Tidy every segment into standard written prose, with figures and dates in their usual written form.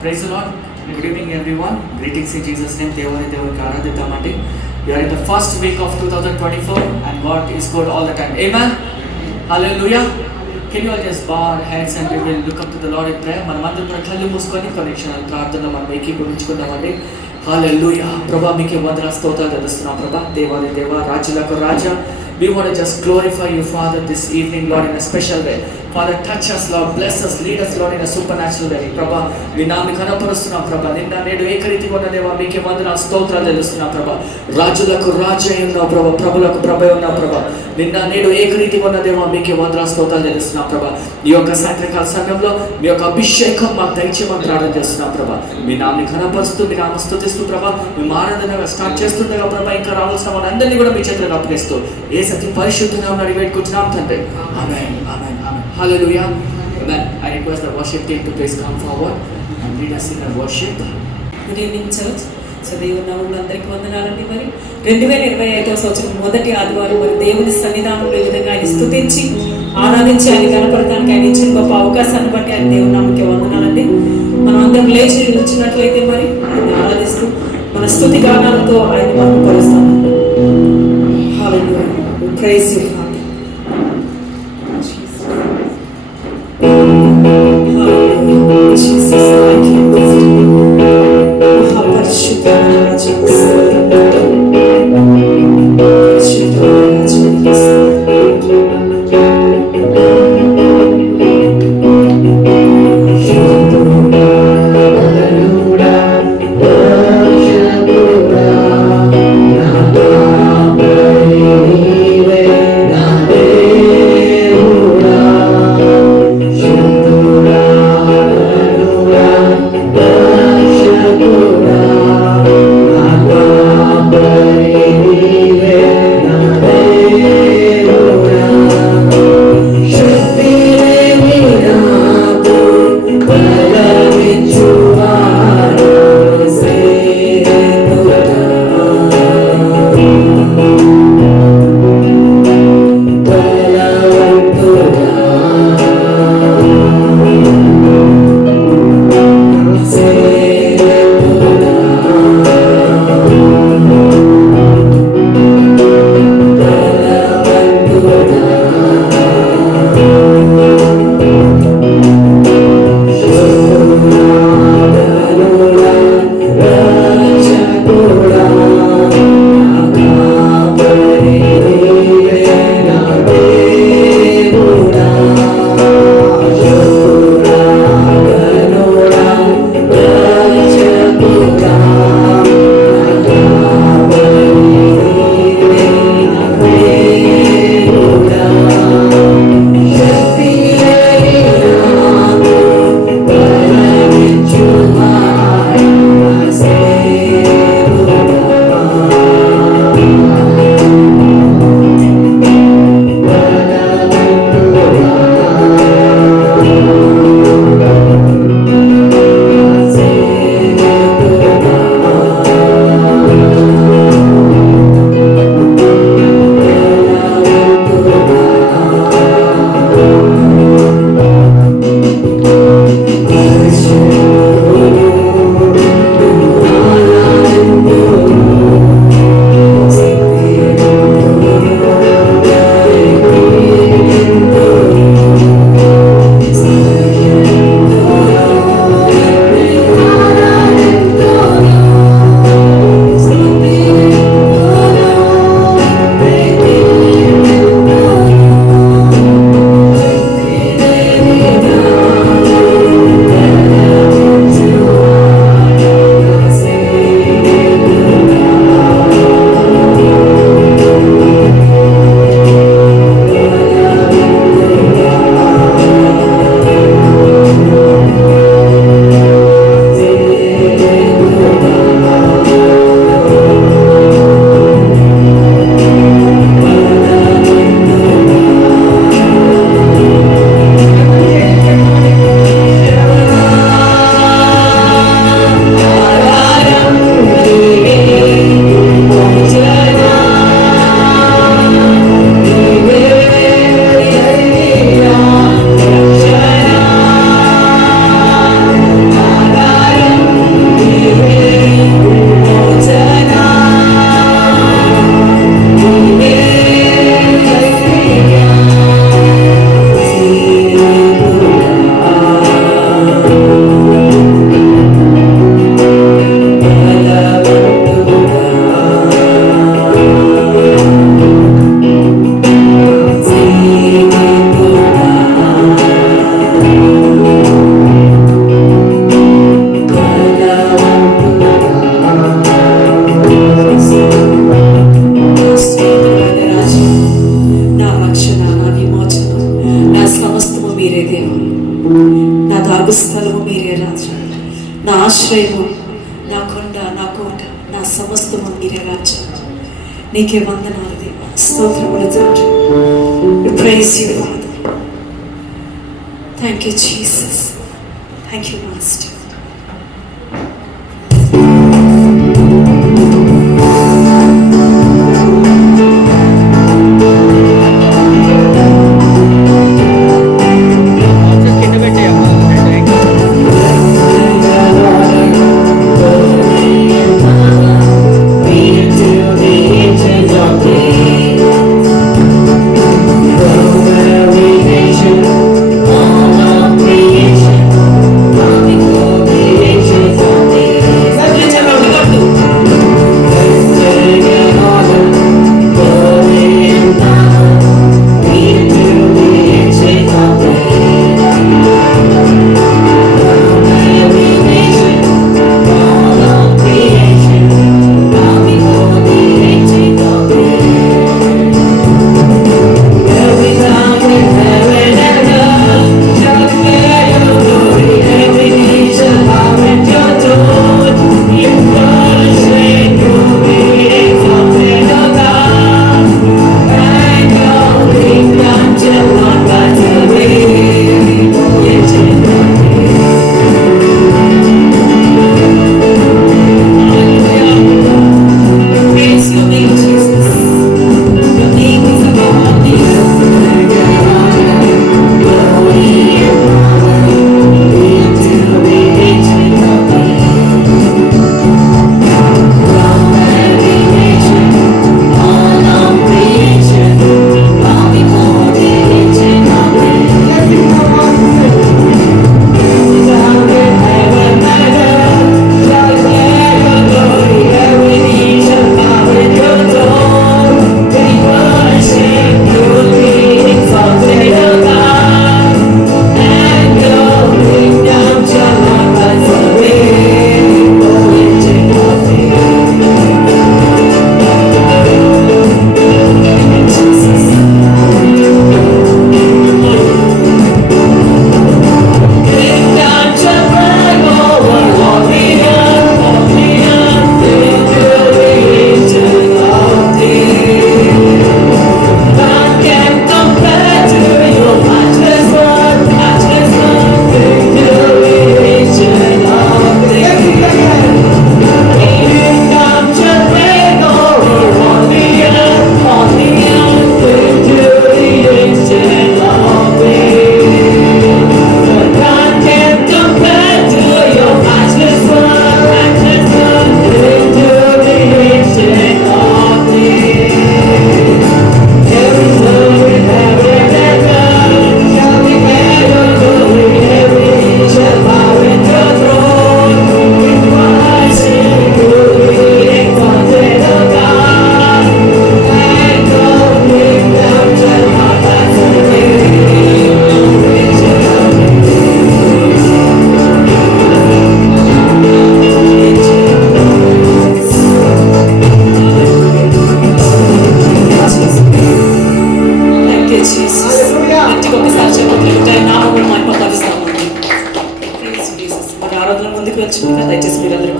Praise the Lord. Good evening, everyone. Greetings in Jesus' name. Devani Devaki Aradhitamandi. We are in the first week of 2024 and God is good all the time. Amen. Hallelujah. Can you all just bow our heads and we will look up to the Lord in prayer? మనమందరం కూడా కళ్ళు మూసుకొని కొనేక్షణాలు ప్రార్థనలో మనం ఏకీభవించుకుందామండి. హల్లెలూయా. ప్రభా మీకే వందనాలు స్తోత్రాలు చెల్లిస్తున్నాం ప్రభా. దేవాది దేవ రాజులకు రాజా. We want to just glorify you, Father, this evening, Lord, in a special way. Father, touch us, Lord, bless us, lead us, Lord, in a supernatural way. Prabha, we నామని కనపరుస్తున్నాం ప్రభా. నిన్న నేడు ఏకరీతిగా ఉన్న దేవా మీకే వందనాలు స్తోత్రాలు చెల్లిస్తున్నాం ప్రభా. రాజులకు రాజు ఉన్నావు ప్రభా, ప్రభులకు ప్రభు ఉన్నావు ప్రభా. నిన్న నేడు ఏకరీతిగా ఉన్న దేవా మీకే వందనాలు స్తోత్రాలు చెల్లిస్తున్నాం ప్రభా. ఈ యొక్క సాయంత్రకాల సమయంలో మీ యొక్క అభిషేకం మాకు దయచేయమని ప్రార్థన చేస్తున్నాం ప్రభా. మీ నామని కనపరుస్తూ మీ నామ స్తుతిస్తూ ప్రభా, మేము ఆనందంగా స్టార్ట్ చేస్తుండగా ప్రభా, ఇంకా రావాల్సిన వాళ్ళందరినీ కూడా మీ చేతులకు అప్పగిస్తూ ఏ సత్య పరిశుద్ధంగా అడిగి పెట్టుకుంటున్నాం తండ్రి. ఆమేన్ ఆమేన్ ఆమేన్. హల్లెలూయా. Amen. I request the worship team to please come forward and lead us in a worship. Good evening, church. So దేవుని నామములో అందరికీ వందనాలండి. మరి 2025వ సంవత్సరం మొదటి ఆదివారం మరి దేవుని సన్నిధానంలో ఈ విధంగా ఆయన స్తుతించి ఆరాధించి ఆయన కనపడటానికి ఆయన ఇచ్చిన గొప్ప అవకాశాన్ని బట్టి ఆయన దేవుని నామముకే వందనాలండి. మనం అందరం లేచి నిలిచినట్లయితే మరి ఆయన ఆరాధిస్తూ మన స్తుతి గానాలతో ఆయన మహిమపరుస్తామండి. Hallelujah. Praise you father. Jesus, thank you. Mahapariশুদ্ধ రాజా పరిశుద్ధ Hallelujah. మీరే దేవా, నా దాగు స్థలము మీరే రాజా, నా ఆశ్రయము, నా కొండ, నా కోట, నా సమస్తము మీరే రాజా. నీకే వందనాలు దేవా, స్తోత్రములు తండ్రి. We praise you, Father. Thank you, Jesus. Thank you, Master.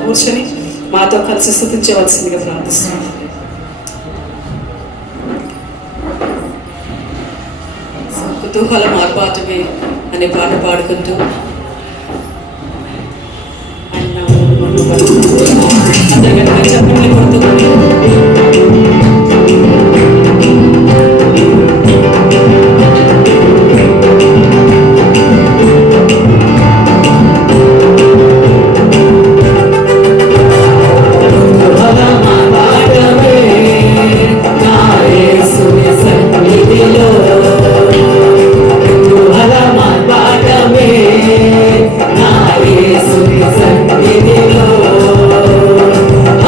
కూర్చొని మాతో కలిసి స్తుతించవలసిందిగా ప్రార్థిస్తున్నాను. కుతూహలం ఆర్భాటమే అనే పాట పాడుకుంటూ అందరికీ చెప్పండి కొడుతుంది.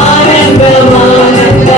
ఆనందమానంద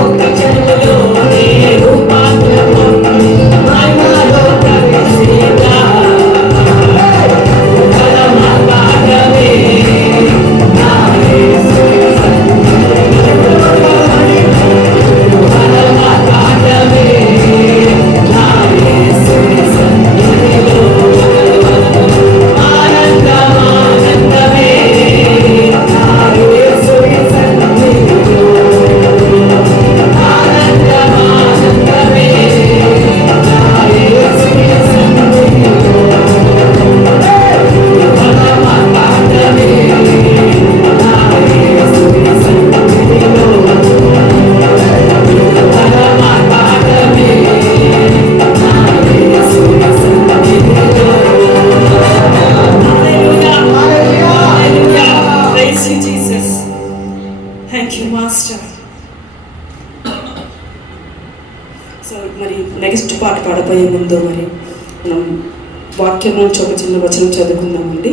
ఒక్క జన్మలోనే రూపాంతరమొంది మహిమలో ప్రవేశించా. పరమాత్మే నా యేసు పరమాత్మే నా యేసు సన్నిధిలో ఆనందమే నా యేసు సన్నిధిలో ఆనందమే నా యేసు సన్నిధిలో పరమాత్మే నా యేసు సన్నిధిలో పరమాత్మే నా యేసు సన్నిధిలో. Hallelujah. Praise you, Jesus. Thank you, Master. So మరి నెక్స్ట్ పాట పాడబోయే ముందు మరి మనం వాక్యం నుంచి ఒక చిన్న వచనం చదువుకుందామండి.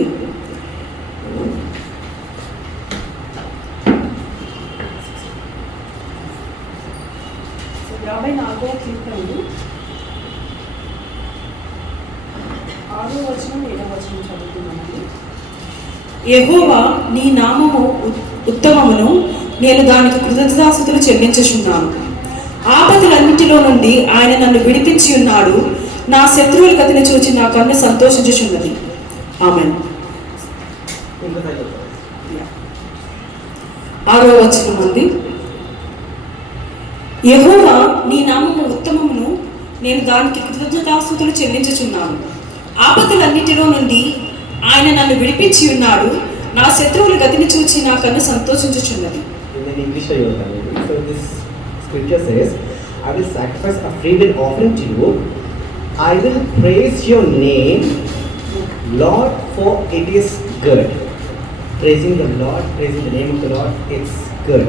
సో 54వ కీర్తనలు 6వ వచనం 7వ వచనం చదువుకుందామండి. యెహోవా నీ నామము ఉత్తమమును, నేను దానికి కృతజ్ఞతాస్తుతులు చెల్లించుచున్నాను. ఆపదలన్నిటిలో నుండి ఆయన నన్ను విడిపించి ఉన్నాడు. నా శత్రువుల గతిని చూచి నా కన్ను సంతోషించుచున్నది. ఆమేన్. 6వ వచనం ఉంది. యెహోవా నీ నామము ఉత్తమమును, నేను దానికి కృతజ్ఞతాస్తుతులు చెల్లించుచున్నాను. ఆపదలన్నిటిలో నుండి ఆయన నన్ను విడిపించి ఉన్నాడు. నా శత్రువుల గతిని చూచి నా కన్ను సంతోషించుచున్నది. So this scripture says, I will sacrifice a free will offering to you. I will praise your name, Lord, for it is good. Praising the Lord, praising the name of the Lord, it's good.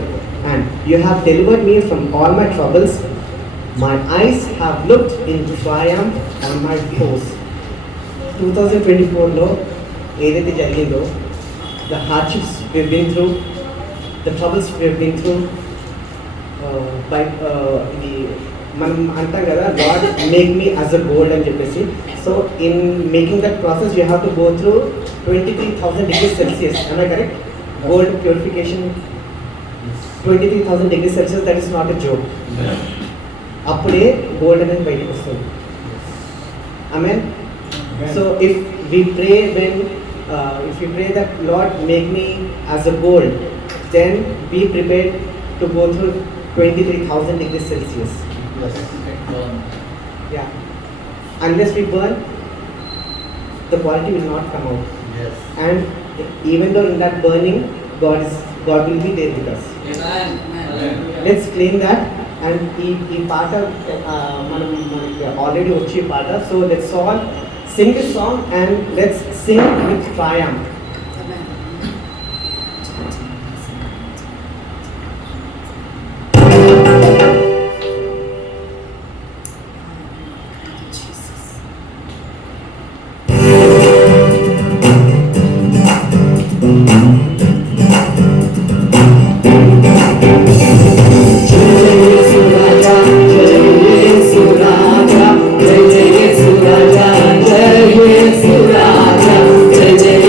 And you have delivered me from all my troubles. My eyes have looked in triumph on my foes. 2024 లో ఏదైతే జరిగిందో, the hardships we've been through, the troubles we've been through, ఇది మనం అంటాం కదా, God make me as a gold అని చెప్పేసి. So in making that process you have to go through 23,000 degrees Celsius. am I correct? Gold purification 23,000 degrees Celsius, that is not a joke. అప్పుడే gold అనేది బయటకు వస్తుంది. Amen. So if we pray that Lord make me as a gold, then be prepared to go through 23,000 degrees Celsius. Yes. Yeah. Unless we burn, the quality will not come out. Yes. And even though in that burning, God will be there with us. Amen. Let's claim that. And ఈ పాట మనకి already వచ్చే పాట. So let's all sing this song and let's sing with triumph. జయ జయ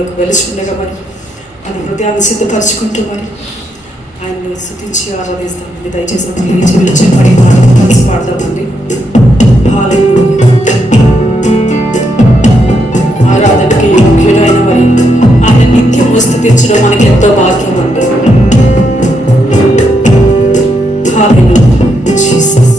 స్థానంలోకి వెలిసి ఉండగా మరి మన హృదయాన్ని సిద్ధపరచుకుంటూ మరి ఆయన్ని స్తుతించి ఆరాధిస్తామండి. దయచేసి తెలియజేసి మరి కలిసి పాడదామండి. హల్లెలూయా. ఆరాధనకి యోగ్యుడైన మరి ఆయన నిత్యం స్తుతించడం మనకి ఎంతో భాగ్యం అండి. హల్లెలూయా Jesus.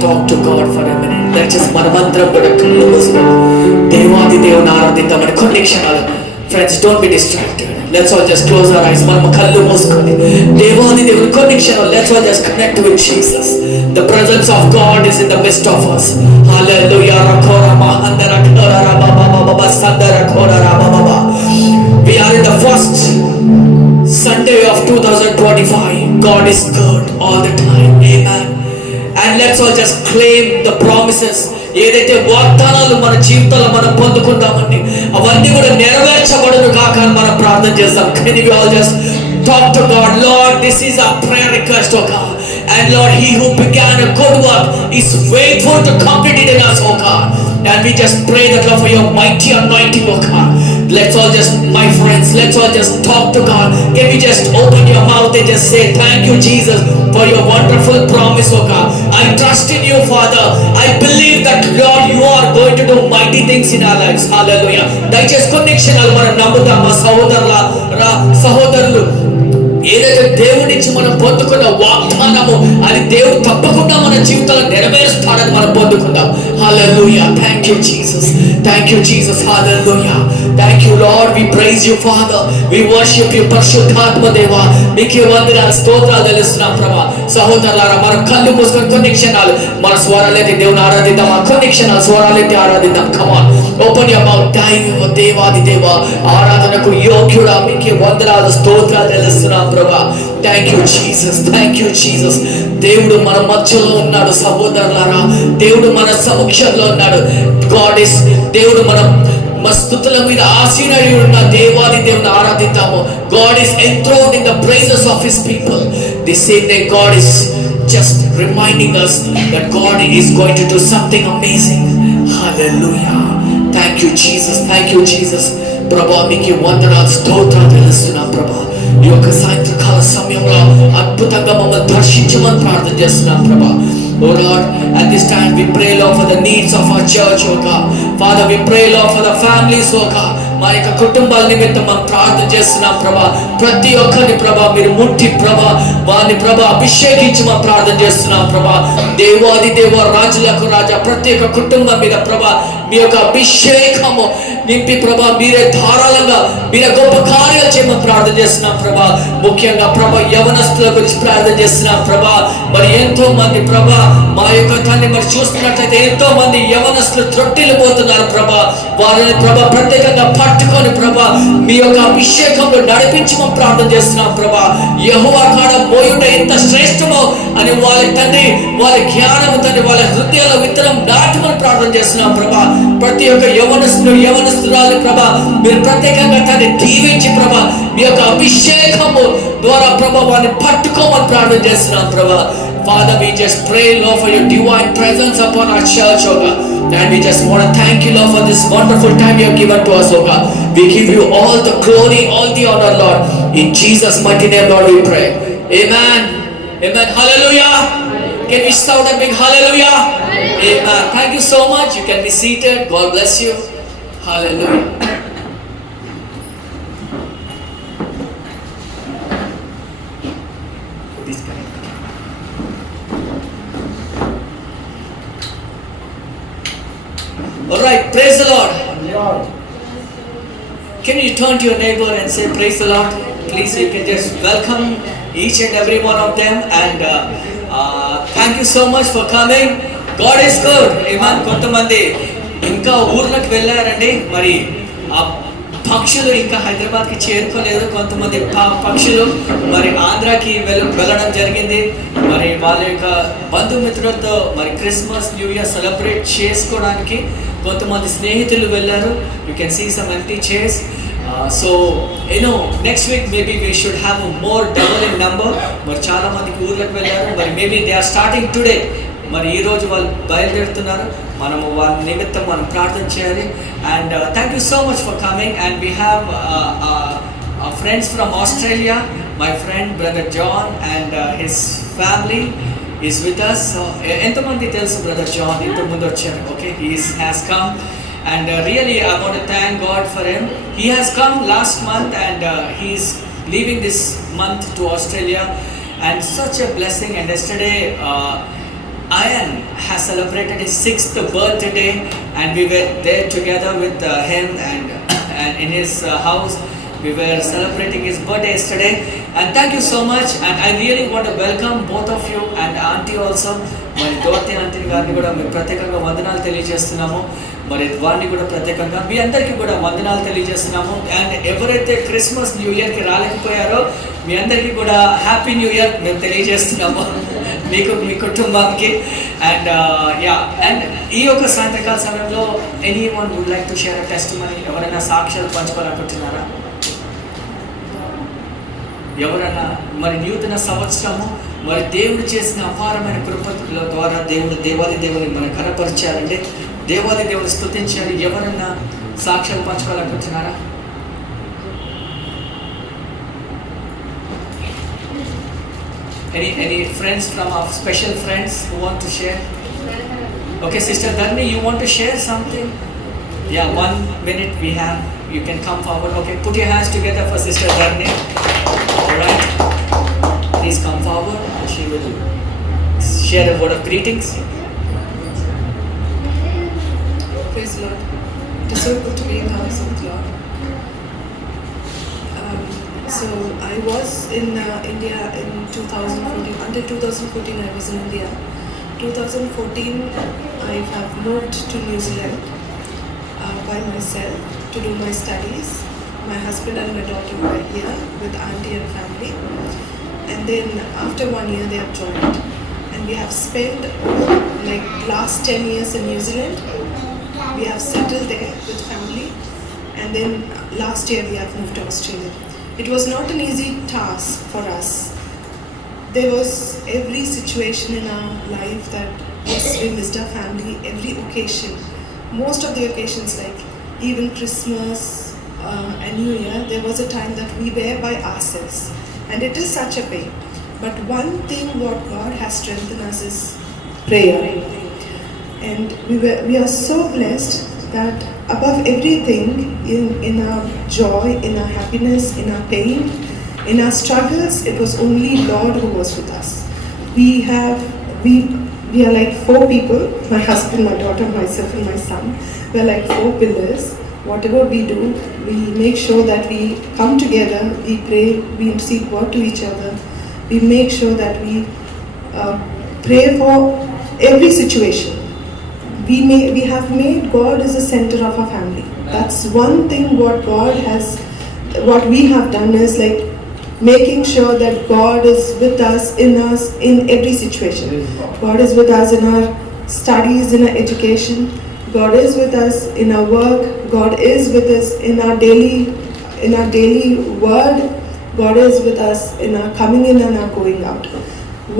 talk to God for a minute. దయచేసి మనమందరం కూడా కళ్ళు మూసుకొని దేవాది దేవుని ఆరాధిద్దామని కొన్ని క్షణాలు. Friends, don't be distracted. Let's all just close our eyes. మనం కళ్ళు మూసుకొని దేవాది దేవుని కొన్ని క్షణాలు. Let's all just connect with Jesus. The presence of God is in the midst of us. Hallelujah. We are are in the first Sunday of 2025. God is good all the time. Amen. And let's all just claim the promises. ఏదైతే వాగ్దానాలు మన జీవితంలో మనం పొందుకుంటామండి అవన్నీ కూడా నెరవేర్చబడును కాక అని మనం ప్రార్థన చేస్తాం. Can we all just talk to God? Lord, this is our prayer request, oh God. And Lord, He who began a good work is faithful to complete it in us, oh God. And we just pray that, Lord, for your mighty anointing, oh God. Let's all just, my friends, let's all just talk to God. Can we just open your mouth and just say, thank you, Jesus, for your wonderful promise, oh God. I trust in you, Father. I believe that, Lord, you are going to do mighty things in our lives. Hallelujah. దయచేసి connection మనం నమ్ముతామా సహోదరులు? ఏదైతే దేవుడి నుంచి మనం పొందుకున్న వాగ్దానము అది దేవుడు తప్పకుండా మన జీవితంలో నెరవేరుస్తాడని మనం పొందుకుందాం. Hallelujah. Thank you Jesus. Thank you Jesus. Hallelujah. Thank you Lord. We praise you father. We worship you పరిశుద్ధాత్మ దేవా. మీకే వందనాలు స్తోత్రాలు చెల్లిస్తున్నాం ప్రభా. సహోదరులారా మన కళ్ళు మూసుకొని కొన్ని క్షణాలు మన స్వరాలైతే దేవుని ఆరాధిద్దాం. కొన్ని క్షణాలు స్వరాలైతే ఆరాధిద్దాం. Come on, open your mouth. దేవాది దేవా, ఆరాధనకు యోగ్యుడా, మీకే వందనాలు స్తోత్రాలు చెల్లిస్తున్నాం ప్రభా. Thank you Jesus. Thank you Jesus. దేవుడు మన మధ్యలో ఉన్నాడు సహోదరులారా. దేవుడు మన సమక్షంలో ఉన్నాడు. గాడ్ ఇస్, దేవుడు మన స్థుతుల మీద ఆసీనుడై ఉన్న దేవాది దేవుని ఆరాధిద్దాము. God is enthroned in the praises of his people. This evening God is just reminding us that God is going to do something amazing. Hallelujah. Thank you Jesus. Thank you Jesus. ప్రభా మీకు వందనాలు స్తోత్రాలు తెలుస్తున్నాం ప్రభా. ఈ యొక్క సాయంత్రకాల సమయంలో అద్భుతంగా మమ్మల్ని దర్శించమని ప్రార్థన చేస్తున్నాం ప్రభా. Oh Lord, at this time we pray, Lord, for the needs of our church, oh God. Father, we pray, Lord, for the families, oh God. మా యొక్క కుటుంబాల నిమిత్తం మనం ప్రార్థన చేస్తున్నాం ప్రభా. ప్రతి ఒక్కరిని ప్రభా మీరు ముట్టి ప్రభా వారిని ప్రభా అభిషేకించి మనం ప్రార్థన చేస్తున్నాం ప్రభా. దేవాది దేవ రాజులకు రాజా ప్రతి ఒక్క కుటుంబం మీద ప్రభా మీ యొక్క అభిషేకము నింపి ప్రభా మీరే ధారాళంగా మీరే గొప్ప కార్యాలు చేయమని ప్రార్థన చేస్తున్నాం ప్రభా. ముఖ్యంగా ప్రభా యవనస్తుల గురించి ప్రార్థన చేస్తున్నాం ప్రభా. మరి ఎంతో మంది ప్రభా మా యొక్క తండ్రి మరి చూస్తున్నట్లయితే ఎంతో మంది యవనస్తులు త్రొట్టిల్లి పోతున్నారు ప్రభా. వారిని ప్రభా ప్రత్యేకంగా పట్టుకొని ప్రభా మీ యొక్క అభిషేకంలో నడిపించమని ప్రార్థన చేస్తున్నాం ప్రభా. యెహోవా కాడ మోయుట ఎంత శ్రేష్టమో అని వాళ్ళ తండ్రి వాళ్ళ జ్ఞానము తండ్రి వాళ్ళ హృదయాల విత్తనం నాటుమని ప్రార్థన చేస్తున్నాం ప్రభా. ప్రతి ఒక్క యవనస్తురాలు ప్రభా మీరు ప్రత్యేకంగా తండ్రి దీవించి ప్రభా మీ యొక్క అభిషేకము ద్వారా ప్రభా వారిని పట్టుకోమని ప్రార్థన చేస్తున్నాం ప్రభా. Father, we just pray, Lord, for your divine presence upon our church, oh God. And we just want to thank you, Lord, for this wonderful time you have given to us, oh God. We give you all the glory, all the honor, Lord. In Jesus' mighty name, Lord, we pray. Amen. Amen. Hallelujah. Can we shout a big hallelujah? Amen. Thank you so much. You can be seated. God bless you. Hallelujah. All right, praise the Lord. Can you turn to your neighbor and say praise the Lord? Please, you can just welcome each and every one of them and thank you so much for coming. God is good. Amen. కొంతమంది ఇంకా ఊర్లకు వెళ్ళారండి. మరి ఆ పక్షులు ఇంకా హైదరాబాద్కి చేరుకోలేదు. కొంతమంది పక్షులు మరి ఆంధ్రాకి వెళ్ళడం జరిగింది. మరి వాళ్ళ యొక్క బంధుమిత్రులతో మరి క్రిస్మస్ న్యూ ఇయర్ సెలబ్రేట్ చేసుకోవడానికి కొంతమంది స్నేహితులు వెళ్ళారు. You can see some empty chairs. So next week maybe we should have more double in number. మరి చాలా మందికి ఊర్లకు వెళ్ళారు. మరి maybe they are starting today. మరి ఈరోజు వాళ్ళు బయలుదేరుతున్నారు. మనము వాళ్ళ నిమిత్తం మనం ప్రార్థన చేయాలి. And thank you so much for coming. And we have friends from Australia. My friend brother John and his family is with us. ఎంతమంది తెలుసు బ్రదర్ జాన్? ఇంతకుముందు వచ్చారు. Okay, he has come and really I want to thank God for him. He has come last month and he is leaving this month to Australia and such a blessing. And yesterday Ian has celebrated his 6th birthday and we were there together with him and in his house. We were celebrating his birthday yesterday And thank you so much. And I really want to welcome both of you and auntie also. మరి దోర్తి aunty గారిని కూడా మేము ప్రత్యేకంగా వందనాలు తెలియజేస్తున్నాము. మరి వారిని కూడా ప్రత్యేకంగా మీ అందరికీ కూడా వందనాలు తెలియజేస్తున్నాము. అండ్ ఎవరైతే క్రిస్మస్ న్యూ ఇయర్కి రాలేకపోయారో మీ అందరికీ కూడా హ్యాపీ న్యూ ఇయర్ మేము తెలియజేస్తున్నాము మీకు, మీ కుటుంబానికి. అండ్ అండ్ ఈ యొక్క సాయంత్రకాల సమయంలో anyone would like to share a testimony? ఎవరైనా సాక్ష్యాలు పంచుకోవాలనుకుంటున్నారా? ఎవరైనా మరి నూతన సంవత్సరము మరి దేవుడు చేసిన అపారమైన కృపల ద్వారా దేవాది దేవుని మనం కనపరిచారంటే దేవాది దేవుని స్తుతించాలి. ఎవరైనా సాక్ష్యాలు పంచుకోవాలనుకుంటున్నారా? Any friends from our special friends who want to share? Okay, Sister Dharmi, you want to share something? Yeah, 1 minute we have. You can come forward. Okay, put your hands together for Sister Dharmi. Alright, please come forward and she will share a word of greetings. Praise the Lord. It is so good to be in the house of the Lord. So I was in India in 2014. Until 2014 I was in India. 2014 I have moved to New Zealand by myself to do my studies. My husband and my daughter were here with auntie and family. And then after 1 year they have joined. And we have spent like last 10 years in New Zealand. We have settled there with family. And then last year we have moved to Australia. It was not an easy task for us. There was every situation in our life that yes, we missed our family, every occasion. Most of the occasions like even Christmas and New Year, there was a time that we were by ourselves. And it is such a pain. But one thing what God has strengthened us is prayer. And we are so blessed that above everything, in our joy, in our happiness, in our pain, in our struggles, it was only Lord who was with us. We are like 4 people, my husband, my daughter, myself and my son. We are like 4 pillars. Whatever we do, we make sure that we come together, we pray, we intercede word to each other. We make sure that we pray for every situation. We have made God as the center of our family. That's one thing what we have done is like making sure that God is with us in every situation. God is with us in our studies, in our education. God is with us in our work. God is with us in our daily word. God is with us in our coming in and our going out.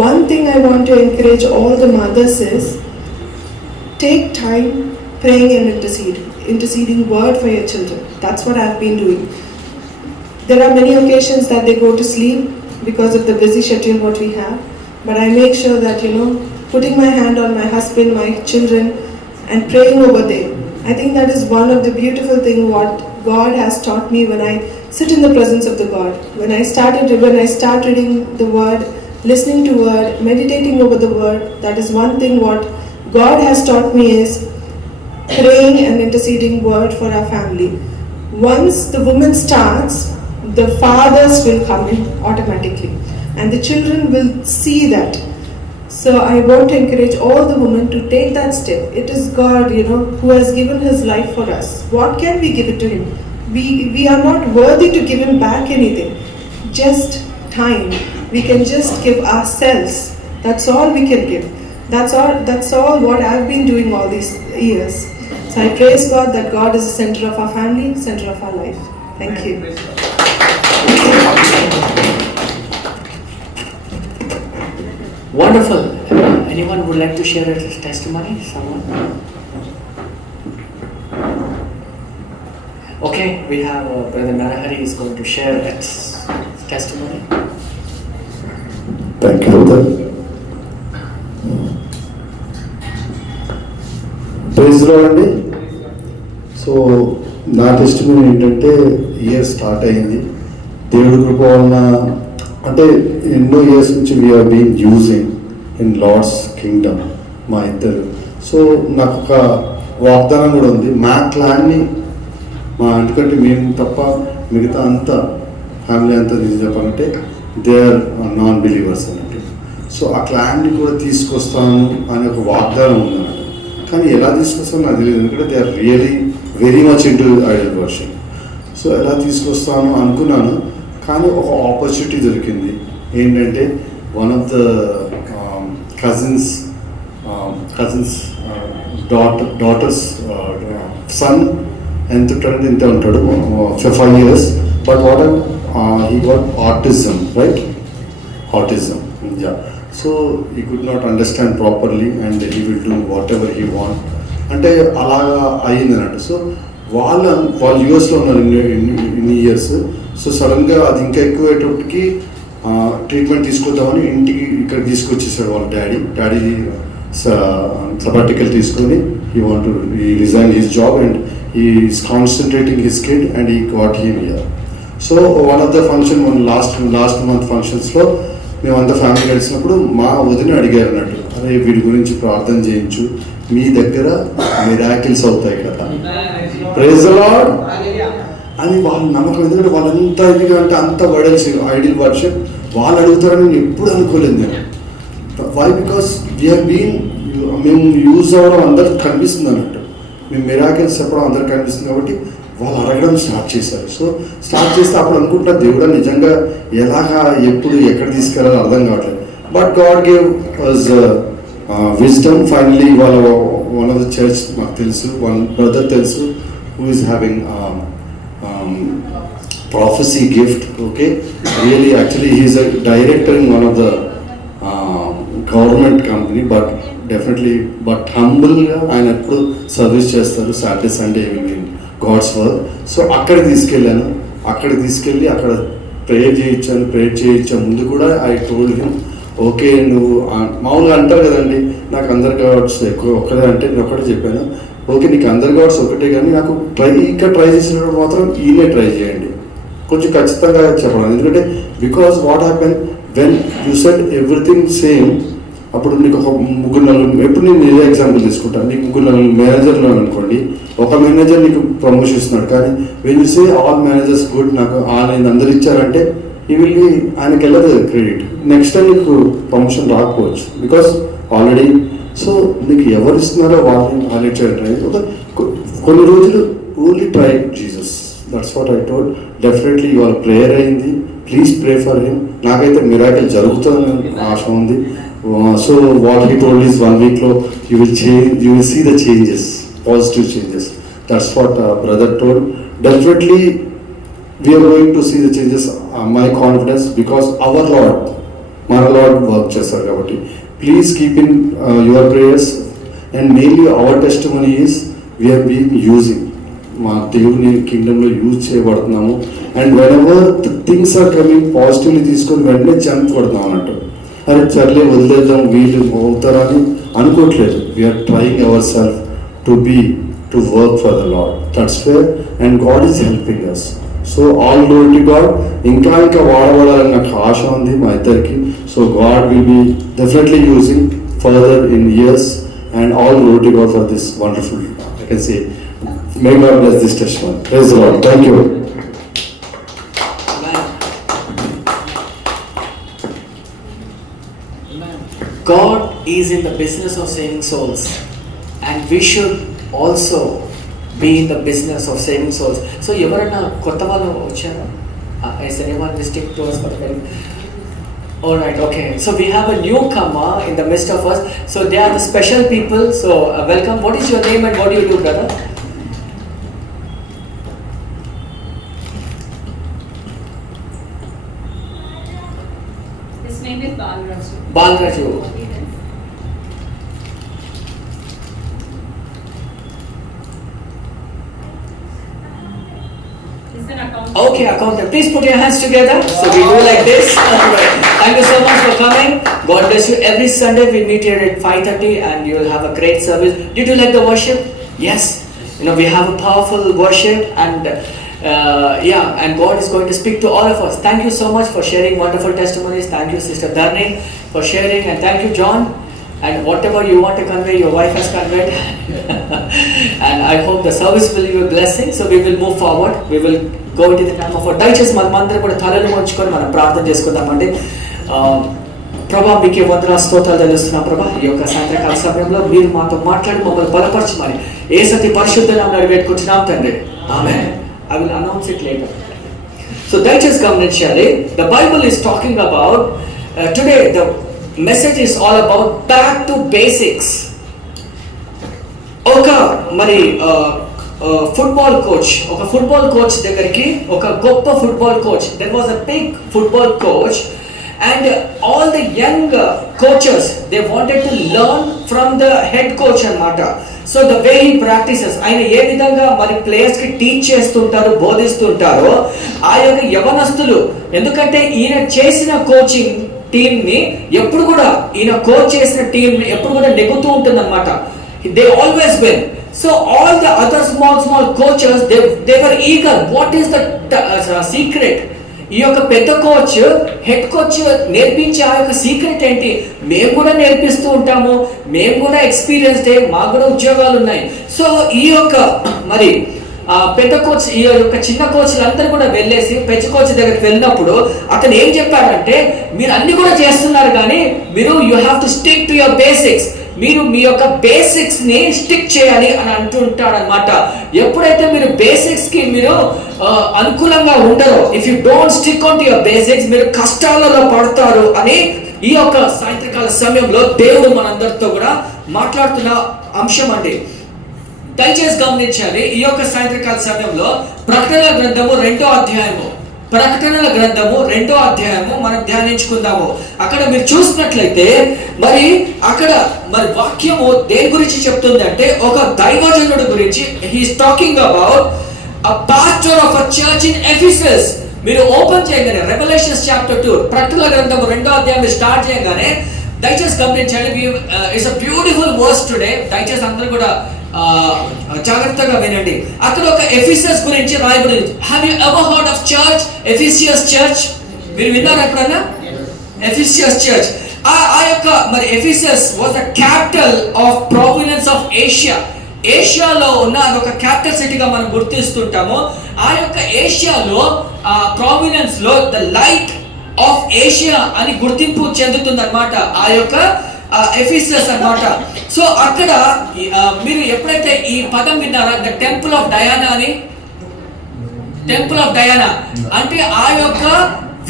One thing I want to encourage all the mothers is take time praying and interceding word for your children. That's what I've been doing. There are many occasions that they go to sleep because of the busy schedule what we have. But I make sure that, putting my hand on my husband, my children, and praying over them. I think that is one of the beautiful things what God has taught me when I sit in the presence of the God. When I start reading the word, listening to word, meditating over the word, that is one thing what God has taught me is praying and interceding word for our family. Once the woman starts, the fathers will come in automatically and the children will see that. So I want to encourage all the women to take that step. It is God, who has given his life for us. What can we give it to him? We are not worthy to give him back anything. Just time. We can just give ourselves. That's all we can give. That's all what I've been doing all these years. So I praise God that God is the center of our family, center of our life. Thank you. Wonderful. Anyone would like to share a testimony? Someone? Okay, we have Brother Narahari is going to share that testimony. Thank you, brother. Praise Lord అండి. So నా testimony ఏంటంటే year start అయింది దేవుడి కృప వలన. అంటే ఎన్నో years నుంచి we're being using in Lord's kingdom మా ఇద్దరు. సో నాకు ఒక వాగ్దానం కూడా ఉంది. మా క్లాన్ని మా ఎందుకంటే మేము తప్ప మిగతా అంతా ఫ్యామిలీ అంతా నిజం చెప్పాలంటే దే ఆర్ నాన్ బిలీవర్స్ అన్నట్టు. సో ఆ క్లాన్ని కూడా తీసుకొస్తాను అనే ఒక వాగ్దానం ఉందన్నట్టు. కానీ ఎలా తీసుకొస్తానో నాకు తెలియదు, ఎందుకంటే they are really very much into idol worship. So ఎలా తీసుకొస్తాను అనుకున్నాను, కానీ ఒక ఆపర్చునిటీ దొరికింది. ఏంటంటే one of the cousin's daughter's son ఎంత ఉంటాడు 5 years, but what he got autism, right? Autism, yeah. So he could not understand properly and he will do whatever he want. అంటే అలాగా అయ్యింది అన్నట్టు. సో వాళ్ళు యూఎస్లో ఉన్నారు ఇన్ని ఇయర్స్. సో సడన్గా అది ఇంకా ఎక్కువయ్యేటప్పటికి ట్రీట్మెంట్ తీసుకొద్దామని ఇంటికి ఇక్కడ తీసుకొచ్చేసాడు వాళ్ళ డాడీ సబాటికల్ తీసుకొని he resigned his job and he is concentrating his kid and he got him here. So one of the function last month ఫంక్షన్స్లో మేమంతా ఫ్యామిలీ కలిసినప్పుడు మా వదిన అడిగారు అన్నట్టు, అరే వీడి గురించి ప్రార్థన చేయించు, మీ దగ్గర మిరాకిల్స్ అవుతాయి కదా, ప్రైజ్ ది లార్డ్ అని వాళ్ళ నమ్మకం. ఎందుకంటే వాళ్ళంతా ఇదిగా అంటే అంత వడల్సి ఐడియల్ వర్షిప్ వాళ్ళు అడుగుతారని నేను ఎప్పుడు అనుకోలేదు నేను. వై? బికాస్ మేము యూజ్ అవ్వడం అందరికి కనిపిస్తుంది అన్నట్టు, మేము మిరాకిల్స్ చెప్పడం అందరికి కనిపిస్తుంది కాబట్టి వాళ్ళు అడగడం స్టార్ట్ చేశారు. సో స్టార్ట్ చేస్తే అప్పుడు అనుకుంటున్నా దేవుడా నిజంగా ఎలాగా ఎప్పుడు ఎక్కడ తీసుకెళ్ళాలో అర్థం కావట్లేదు. But God gave was wisdom. Finally వాళ్ళ వన్ ఆఫ్ ద చర్చ్ మాకు తెలుసు, వన్ బ్రదర్ తెలుసు, who is having prophecy gift. Okay, really actually he is a director in one of the government company, but definitely humble గా ఆయన ఎప్పుడు service చేస్తారు, Saturday Sunday evening God's work. So అక్కడికి తీసుకెళ్ళి అక్కడ ప్రేయర్ చేయించాను. ముందు కూడా ఐ టోల్డ్ హిమ్, ఓకే నువ్వు మామూలుగా అంటారు కదండి, నాకు అందరు గాడ్స్ ఎక్కువ ఒక్కడే అంటే నేను ఒక్కటే చెప్పాను, ఓకే నీకు అందరు గాడ్స్ ఒకటే కానీ నాకు ట్రై చేసినప్పుడు మాత్రం ఈయనే ట్రై చేయండి, కొంచెం ఖచ్చితంగా చెప్పడం. ఎందుకంటే because what happen when you set everything same, అప్పుడు నీకు ఒక 3-4 ఎప్పుడు నేను ఇదే ఎగ్జాంపుల్ తీసుకుంటాను, నీకు 3-4 మేనేజర్లు అనుకోండి, ఒక మేనేజర్ నీకు ప్రమోషన్ ఇస్తున్నాడు, కానీ when you say all managers good, నాకు నేను అందరు ఇచ్చారంటే ఈ వీళ్ళు ఆయనకి వెళ్ళదు క్రెడిట్, నెక్స్ట్ టైం నీకు ప్రమోషన్ రాకపోవచ్చు బికాస్ ఆల్రెడీ. సో నీకు ఎవరు ఇస్తున్నారో వాళ్ళని హైలైట్ చేయడం, కొన్ని రోజులు only try Jesus. That's what I told. Definitely ఇవాళ ప్రేయర్ అయింది, ప్లీజ్ ప్రే ఫర్ హిమ్. నాకైతే మిరాకిల్ జరుగుతుందని ఆశ ఉంది. So what he told is 1 weekలో you will see the changes, positive changes. That's what brother told. Definitely we're going to see the changes. My confidence because our Lord, మన Lord work చేస్తారు కాబట్టి please keep in your prayers. And mainly our testimony is we're being using, మా దేవుని కింగ్డమ్లో use చేయబడుతున్నాము. And whenever things are coming positively తీసుకొని వెంటనే jump కొడతాం అన్నట్టు, అరే చర్లే వదిలేద్దాం వీళ్ళు అవుతారని అనుకోవట్లేదు. We're trying our self to work for the Lord. That's where and God is helping us. So all glory to God. ఇంకా వాడబడాలని నాకు ఆశ ఉంది మా ఇద్దరికి. So God will be definitely using further in years and all glory to God for this wonderful, I can say. May God bless this testimony. Praise the Lord. Thank you. God is in the business of saving souls, and we should also be in the business of saving souls. So, ఎవరైనా కొత్త వాళ్ళు వచ్చారా? Is anyone visiting to us for the very? All right, okay. So we have a newcomer in the midst of us. So they are the special people. So welcome. What is your name and what do you do, brother? His name is Balraju. Balraju. He's an accountant. Okay, accountant. Please put your hands together. So we do like this. Alright. Thank you so much for coming. God bless you. Every Sunday we meet here at 5:30 and you will have a great service. Did you like the worship? Yes. You know, we have a powerful worship and and God is going to speak to all of us. Thank you so much for sharing wonderful testimonies. Thank you, Sister Dharni, for sharing, and thank you, John. and whatever you want to convey, your wife has conveyed. And I hope the service will be a blessing. So we will move forward. We will go into the time of our దయచేసి మనమందరం కూడా తలలు వంచుకొని మనం ప్రార్థన చేసుకుందామండి. ప్రభా మీకే వందన స్తోత్రాలు తెలుస్తున్నాం ప్రభా. ఈ యొక్క సాయంత్రకాల సమయంలో మీరు మాతో మాట్లాడి మమ్మల్ని బలపరచమని యేసతి పరిశుద్ధ నామములో వేడుకుంటున్నాం తండ్రి. ఆమేన్. I will announce it later. So దయచేసి గమనించాలి. The Bible is talking about today the message is all about back to basics. ఒక మరి ఫుట్బాల్ కోచ్ దగ్గరికి ఒక గొప్ప football coach, there was a big football coach and all the young coaches they wanted to learn from the head coach అన్నమాట. So the way he practices, ఆయన ఏ విధంగా మరి players కి టీచ్ చేస్తుంటారో బోధిస్తుంటారో ఆ యొక్క యవనస్తులు, ఎందుకంటే ఈయన చేసిన కోచింగ్ టీమ్ ని ఎప్పుడు కూడా ఈయన కోచ్ చేసిన టీం ఎప్పుడు కూడా నెగ్గుతూ ఉంటుంది అనమాట. They always win. So all the other small coaches they were eager. What is the secret? ఈ యొక్క పెద్ద కోచ్ హెడ్ కోచ్ నేర్పించే ఆ యొక్క సీక్రెట్ ఏంటి? మేము కూడా నేర్పిస్తూ ఉంటాము, మేము కూడా ఎక్స్పీరియన్స్డ్, మాకు కూడా ఉద్యోగాలు ఉన్నాయి. సో ఈ యొక్క మరి పెద్ద కోచ్ ఈ యొక్క చిన్న కోచ్లు అందరూ కూడా వెళ్ళేసి పెద్ద కోచ్ దగ్గరికి వెళ్ళినప్పుడు అతను ఏం చెప్పాడంటే, మీరు అన్ని కూడా చేస్తున్నారు కానీ మీరు you have to stick to your basics. మీరు మీ యొక్క బేసిక్స్ ని స్టిక్ చేయాలి అని అంటుంటాడు అనమాట. ఎప్పుడైతే మీరు బేసిక్స్ కి మీరు అనుకూలంగా ఉండరో, if you don't stick on to your basics, మీరు కష్టాలలో పడతారు అని ఈ యొక్క సాయంత్రకాల సమయంలో దేవుడు మనందరితో కూడా మాట్లాడుతున్న అంశం అండి. దయచేసి గమనించాలి. ఈ యొక్క సాయంత్రకాల సమయంలో ప్రకటనల గ్రంథము 2వ అధ్యాయము మనం ధ్యానించుకుందాము. అక్కడ మీరు చూసినట్లయితే మరి అక్కడ మరి వాక్యము దేని గురించి చెప్తుంది అంటే, ఒక దైవజనుడు గురించి. He's talking about a pastor of a church in Ephesus. మీరు ఓపెన్ చేయగానే రెవల్యూషన్స్ చాప్టర్ 2 ప్రకటనల గ్రంథము 2వ అధ్యాయం స్టార్ట్ చేయగానే దయచేసి గమనించండి. It's a beautiful verse today. దయచేసి అందరూ కూడా జాగ్రత్తగా వినండి. అక్కడ ఒక ఎఫెసస్ గురించి రాయబడింది. Have you ever heard of church, Ephesians church? మీరు విన్నారా ఎప్పుడైనా? ఎఫెసియస్ చర్చ్ ఆ యొక్క మరి Ephesus was the capital of province of Asia. ఏషియాలో ఉన్న అదొక క్యాపిటల్ సిటీగా మనం గుర్తిస్తుంటాము. ఆ యొక్క ఏషియాలో ప్రావినెన్స్ లో ద లైట్ ఆఫ్ ఏషియా అని గుర్తింపు చెందుతుంది అనమాట ఆ యొక్క ఎఫెసస్ అన్నమాట. సో అక్కడ మీరు ఎప్పుడైతే ఈ పదం విన్నారా, ద టెంపుల్ ఆఫ్ డయానా అని, టెంపుల్ ఆఫ్ డయానా అంటే ఆ యొక్క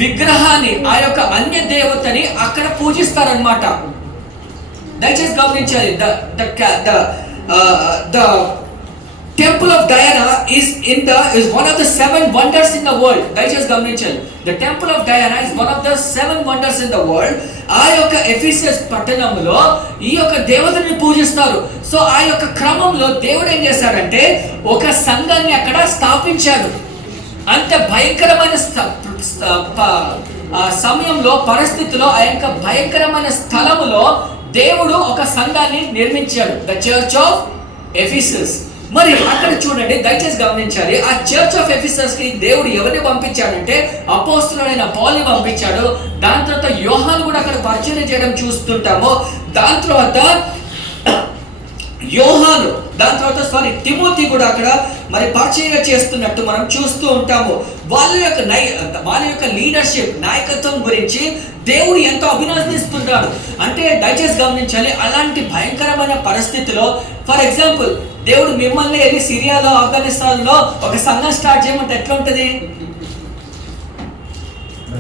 విగ్రహాన్ని, ఆ యొక్క అన్య దేవతని అక్కడ పూజిస్తారనమాట. దయచేసి గమనించాలి. The temple of Diana is one of the 7 wonders in the world. దయచేసి గమనించాలి. The temple of Diana is one of the 7 wonders in the world. ఆ యొక్క ఎఫెసస్ పట్టణంలో ఈ యొక్క దేవతని పూజిస్తారు. సో ఆ యొక్క క్రమంలో దేవుడు ఏం చేశాడంటే ఒక సంఘాన్ని అక్కడ స్థాపించాడు. అంత భయంకరమైన సమయంలో, పరిస్థితిలో, ఆ యొక్క భయంకరమైన స్థలములో దేవుడు ఒక సంఘాన్ని నిర్మించాడు, ద చర్చ్ ఆఫ్ ఎఫెసస్. మరి అక్కడ చూడండి, దయచేసి గమనించాలి. ఆ చర్చ్ ఆఫ్ ఎఫెసస్ కి దేవుడు ఎవరిని పంపించాడంటే అపోస్తలుడైన పౌలుని పంపించాడు. దాని తర్వాత యోహాను కూడా అక్కడ పరిచయం చేయడం చూస్తుంటాము. దాని తర్వాత తిమోతి కూడా అక్కడ మరి పరిచయం చేస్తున్నట్టు మనం చూస్తూ ఉంటాము. వాళ్ళ యొక్క లీడర్షిప్, నాయకత్వం గురించి దేవుడు ఎంతో అభినందిస్తున్నాడు. అంటే దయచేసి గమనించాలి, అలాంటి భయంకరమైన పరిస్థితిలో, ఫర్ ఎగ్జాంపుల్ దేవుడు మిమ్మల్ని వెళ్ళి సిరియాలో, ఆఫ్ఘనిస్తాన్లో ఒక సంఘం స్టార్ట్ చేయమంటే ఎట్లా ఉంటుంది?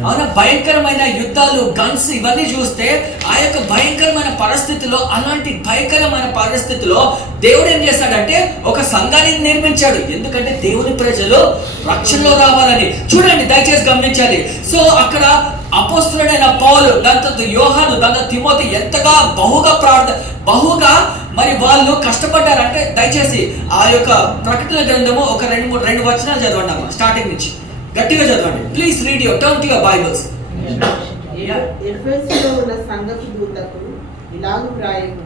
అవునా? భయంకరమైన యుద్ధాలు, గన్స్ ఇవన్నీ చూస్తే ఆ యొక్క భయంకరమైన పరిస్థితిలో, అలాంటి భయంకరమైన పరిస్థితిలో దేవుడు ఏం చేశాడంటే ఒక సంఘాన్ని నిర్మించాడు. ఎందుకంటే దేవుని ప్రజలు రక్షణలో రావాలని. చూడండి, దయచేసి గమనించాలి. సో అక్కడ అపోస్తలుడైన పౌలు, దాంతో యోహాను, దాంతో తిమోతి ఎంతగా బహుగా మరి వాళ్ళు కష్టపడ్డారంటే, దయచేసి ఆ యొక్క ప్రకటన గ్రంథము ఒక 2 వచనాలు చదవండి అమ్మా, స్టార్టింగ్ నుంచి గట్టిగా చదవండి. Please read your turn to your Bibles. ఎఫెసులో ఉన్న సంఘపు దూతకు ఇలాగు వ్రాయము,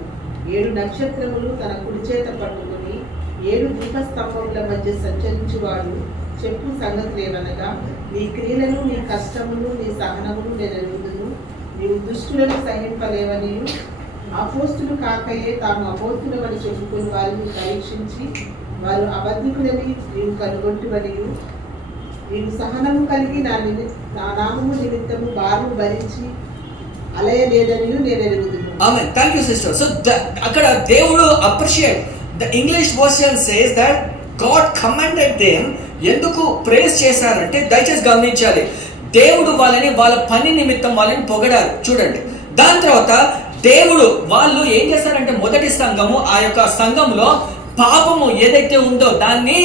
7 నక్షత్రములు తన కుడి చేత పట్టుకుని 7 దీపస్తంభముల మధ్య సంచరించువాడు చెప్పు సంగతులేవనగా, నీ క్రియలను, నీ కష్టములు, నీ సహనమును నేను ఎరుగుదును. నీవు దుష్టులను సహింపలేవనియు, అపోస్తులు కాకయే తాము అపోస్తులమని చెప్పుకుని వారిని పరీక్షించి వారు అబద్ధికులని నీవు కనుగొట్టువనియు నీవు సహనము కలిగి నా నామము నిమిత్తము భారము భరించి అలయలేదనియు నేను ఎరుగుదును. Amen. Thank you sister. So అక్కడ దేవుడు appreciate the English version says that God commanded them. ఎందుకు ప్రేస్ చేశారంటే దయచేసి గమనించాలి, దేవుడు వాళ్ళ పని నిమిత్తం వాళ్ళని పొగడారు. చూడండి, దాని తర్వాత దేవుడు వాళ్ళు ఏం చేశారంటే మొదటి సంఘము, ఆ యొక్క సంఘంలో పాపము ఏదైతే ఉందో దాన్ని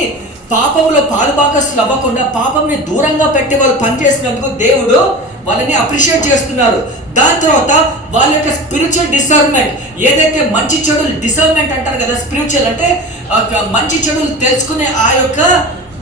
పాపంలో పాలుభాగస్తులు అవ్వకుండా పాపంని దూరంగా పెట్టి వాళ్ళు పనిచేసినందుకు దేవుడు వాళ్ళని అప్రిషియేట్ చేస్తున్నారు. దాని తర్వాత వాళ్ళ యొక్క స్పిరిచువల్ డిసర్న్మెంట్, ఏదైతే మంచి చెడులు డిసర్న్మెంట్ అంటారు కదా, స్పిరిచువల్ అంటే మంచి చెడులు తెలుసుకునే ఆ యొక్క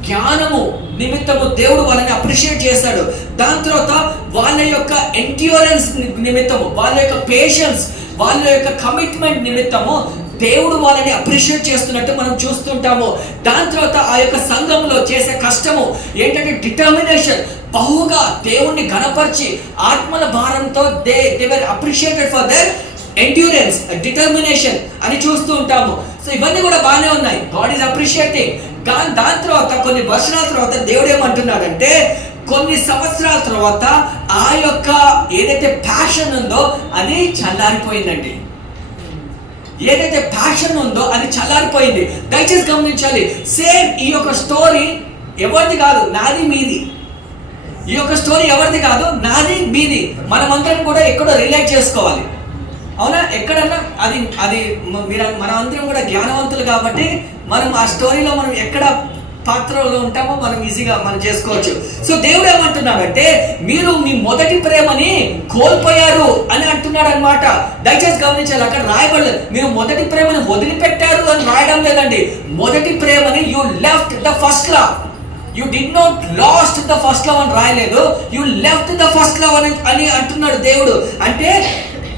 జ్ఞానము నిమిత్తము దేవుడు వాళ్ళని అప్రిషియేట్ చేశాడు. దాని తర్వాత వాళ్ళ యొక్క ఎండ్యూరెన్స్ నిమిత్తము, వాళ్ళ యొక్క పేషెన్స్, వాళ్ళ యొక్క కమిట్మెంట్ నిమిత్తము దేవుడు వాళ్ళని అప్రిషియేట్ చేస్తున్నట్టు మనం చూస్తుంటాము. దాని తర్వాత ఆ యొక్క సంఘంలో చేసే కష్టము ఏంటంటే డిటర్మినేషన్, బహుగా దేవుణ్ణి ఘనపరిచి ఆత్మల భారంతో they were appreciated for their endurance, determination అని చూస్తూ ఉంటాము. సో ఇవన్నీ కూడా బాగానే ఉన్నాయి, గాడ్ ఈజ్ అప్రిషియేటింగ్. దాని తర్వాత కొన్ని వర్షాల తర్వాత దేవుడు ఏమంటున్నాడంటే కొన్ని సంవత్సరాల తర్వాత ఆ యొక్క ఏదైతే ప్యాషన్ ఉందో అది చల్లారిపోయిందండి. ఏదైతే ప్యాషన్ ఉందో అది చల్లారిపోయింది. దయచేసి గమనించాలి, సేమ్ ఈ యొక్క స్టోరీ ఎవరిది కాదు, నాది మీది. ఈ యొక్క స్టోరీ ఎవరిది కాదు, నాది మీది. మనమందరం కూడా ఎక్కడో రిలేట్ చేసుకోవాలి, అవునా? ఎక్కడన్నా అది మనం అందరం కూడా జ్ఞానవంతులు కాబట్టి మనం ఆ స్టోరీలో మనం ఎక్కడ పాత్రలో ఉంటామో మనం ఈజీగా మనం చేసుకోవచ్చు. సో దేవుడు ఏమంటున్నాడంటే మీరు మీ మొదటి ప్రేమని కోల్పోయారు అని అంటున్నాడు అనమాట. దయచేసి గమనించాలి, అక్కడ రాయబడలేదు మీరు మొదటి ప్రేమని వదిలిపెట్టారు అని రాయడం లేదండి. మొదటి ప్రేమని you left the first love, you did not lost the first love అని రాయలేదు, you left the first love అని అంటున్నాడు దేవుడు. అంటే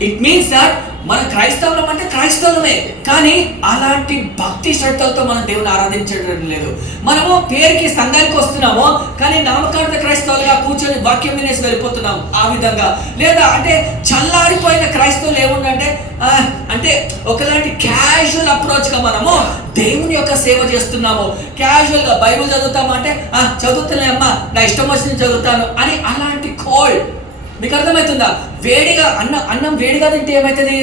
ఇట్ మీన్స్ దట్ మన క్రైస్తవులం అంటే క్రైస్తవులమే, కానీ అలాంటి భక్తి శ్రద్ధలతో మనం దేవుని ఆరాధించడం లేదు. మనము పేరుకి సంఘానికి వస్తున్నాము, కానీ నామకార్థ క్రైస్తవులుగా కూర్చొని వాక్యం వినేసి వెళ్ళిపోతున్నాం ఆ విధంగా. లేదా అంటే చల్లారిపోయిన క్రైస్తవులు ఏముందంటే అంటే ఒకలాంటి క్యాజువల్ అప్రోచ్గా మనము దేవుని యొక్క సేవ చేస్తున్నాము. క్యాజువల్గా బైబిల్ చదువుతాము అంటే చదువుతున్నా అమ్మా, నా ఇష్టం వచ్చింది చదువుతాను అని, అలాంటి కోల్డ్. మీకు అర్థమవుతుందా? వేడిగా అన్నం వేడిగా తింటే ఏమవుతుంది?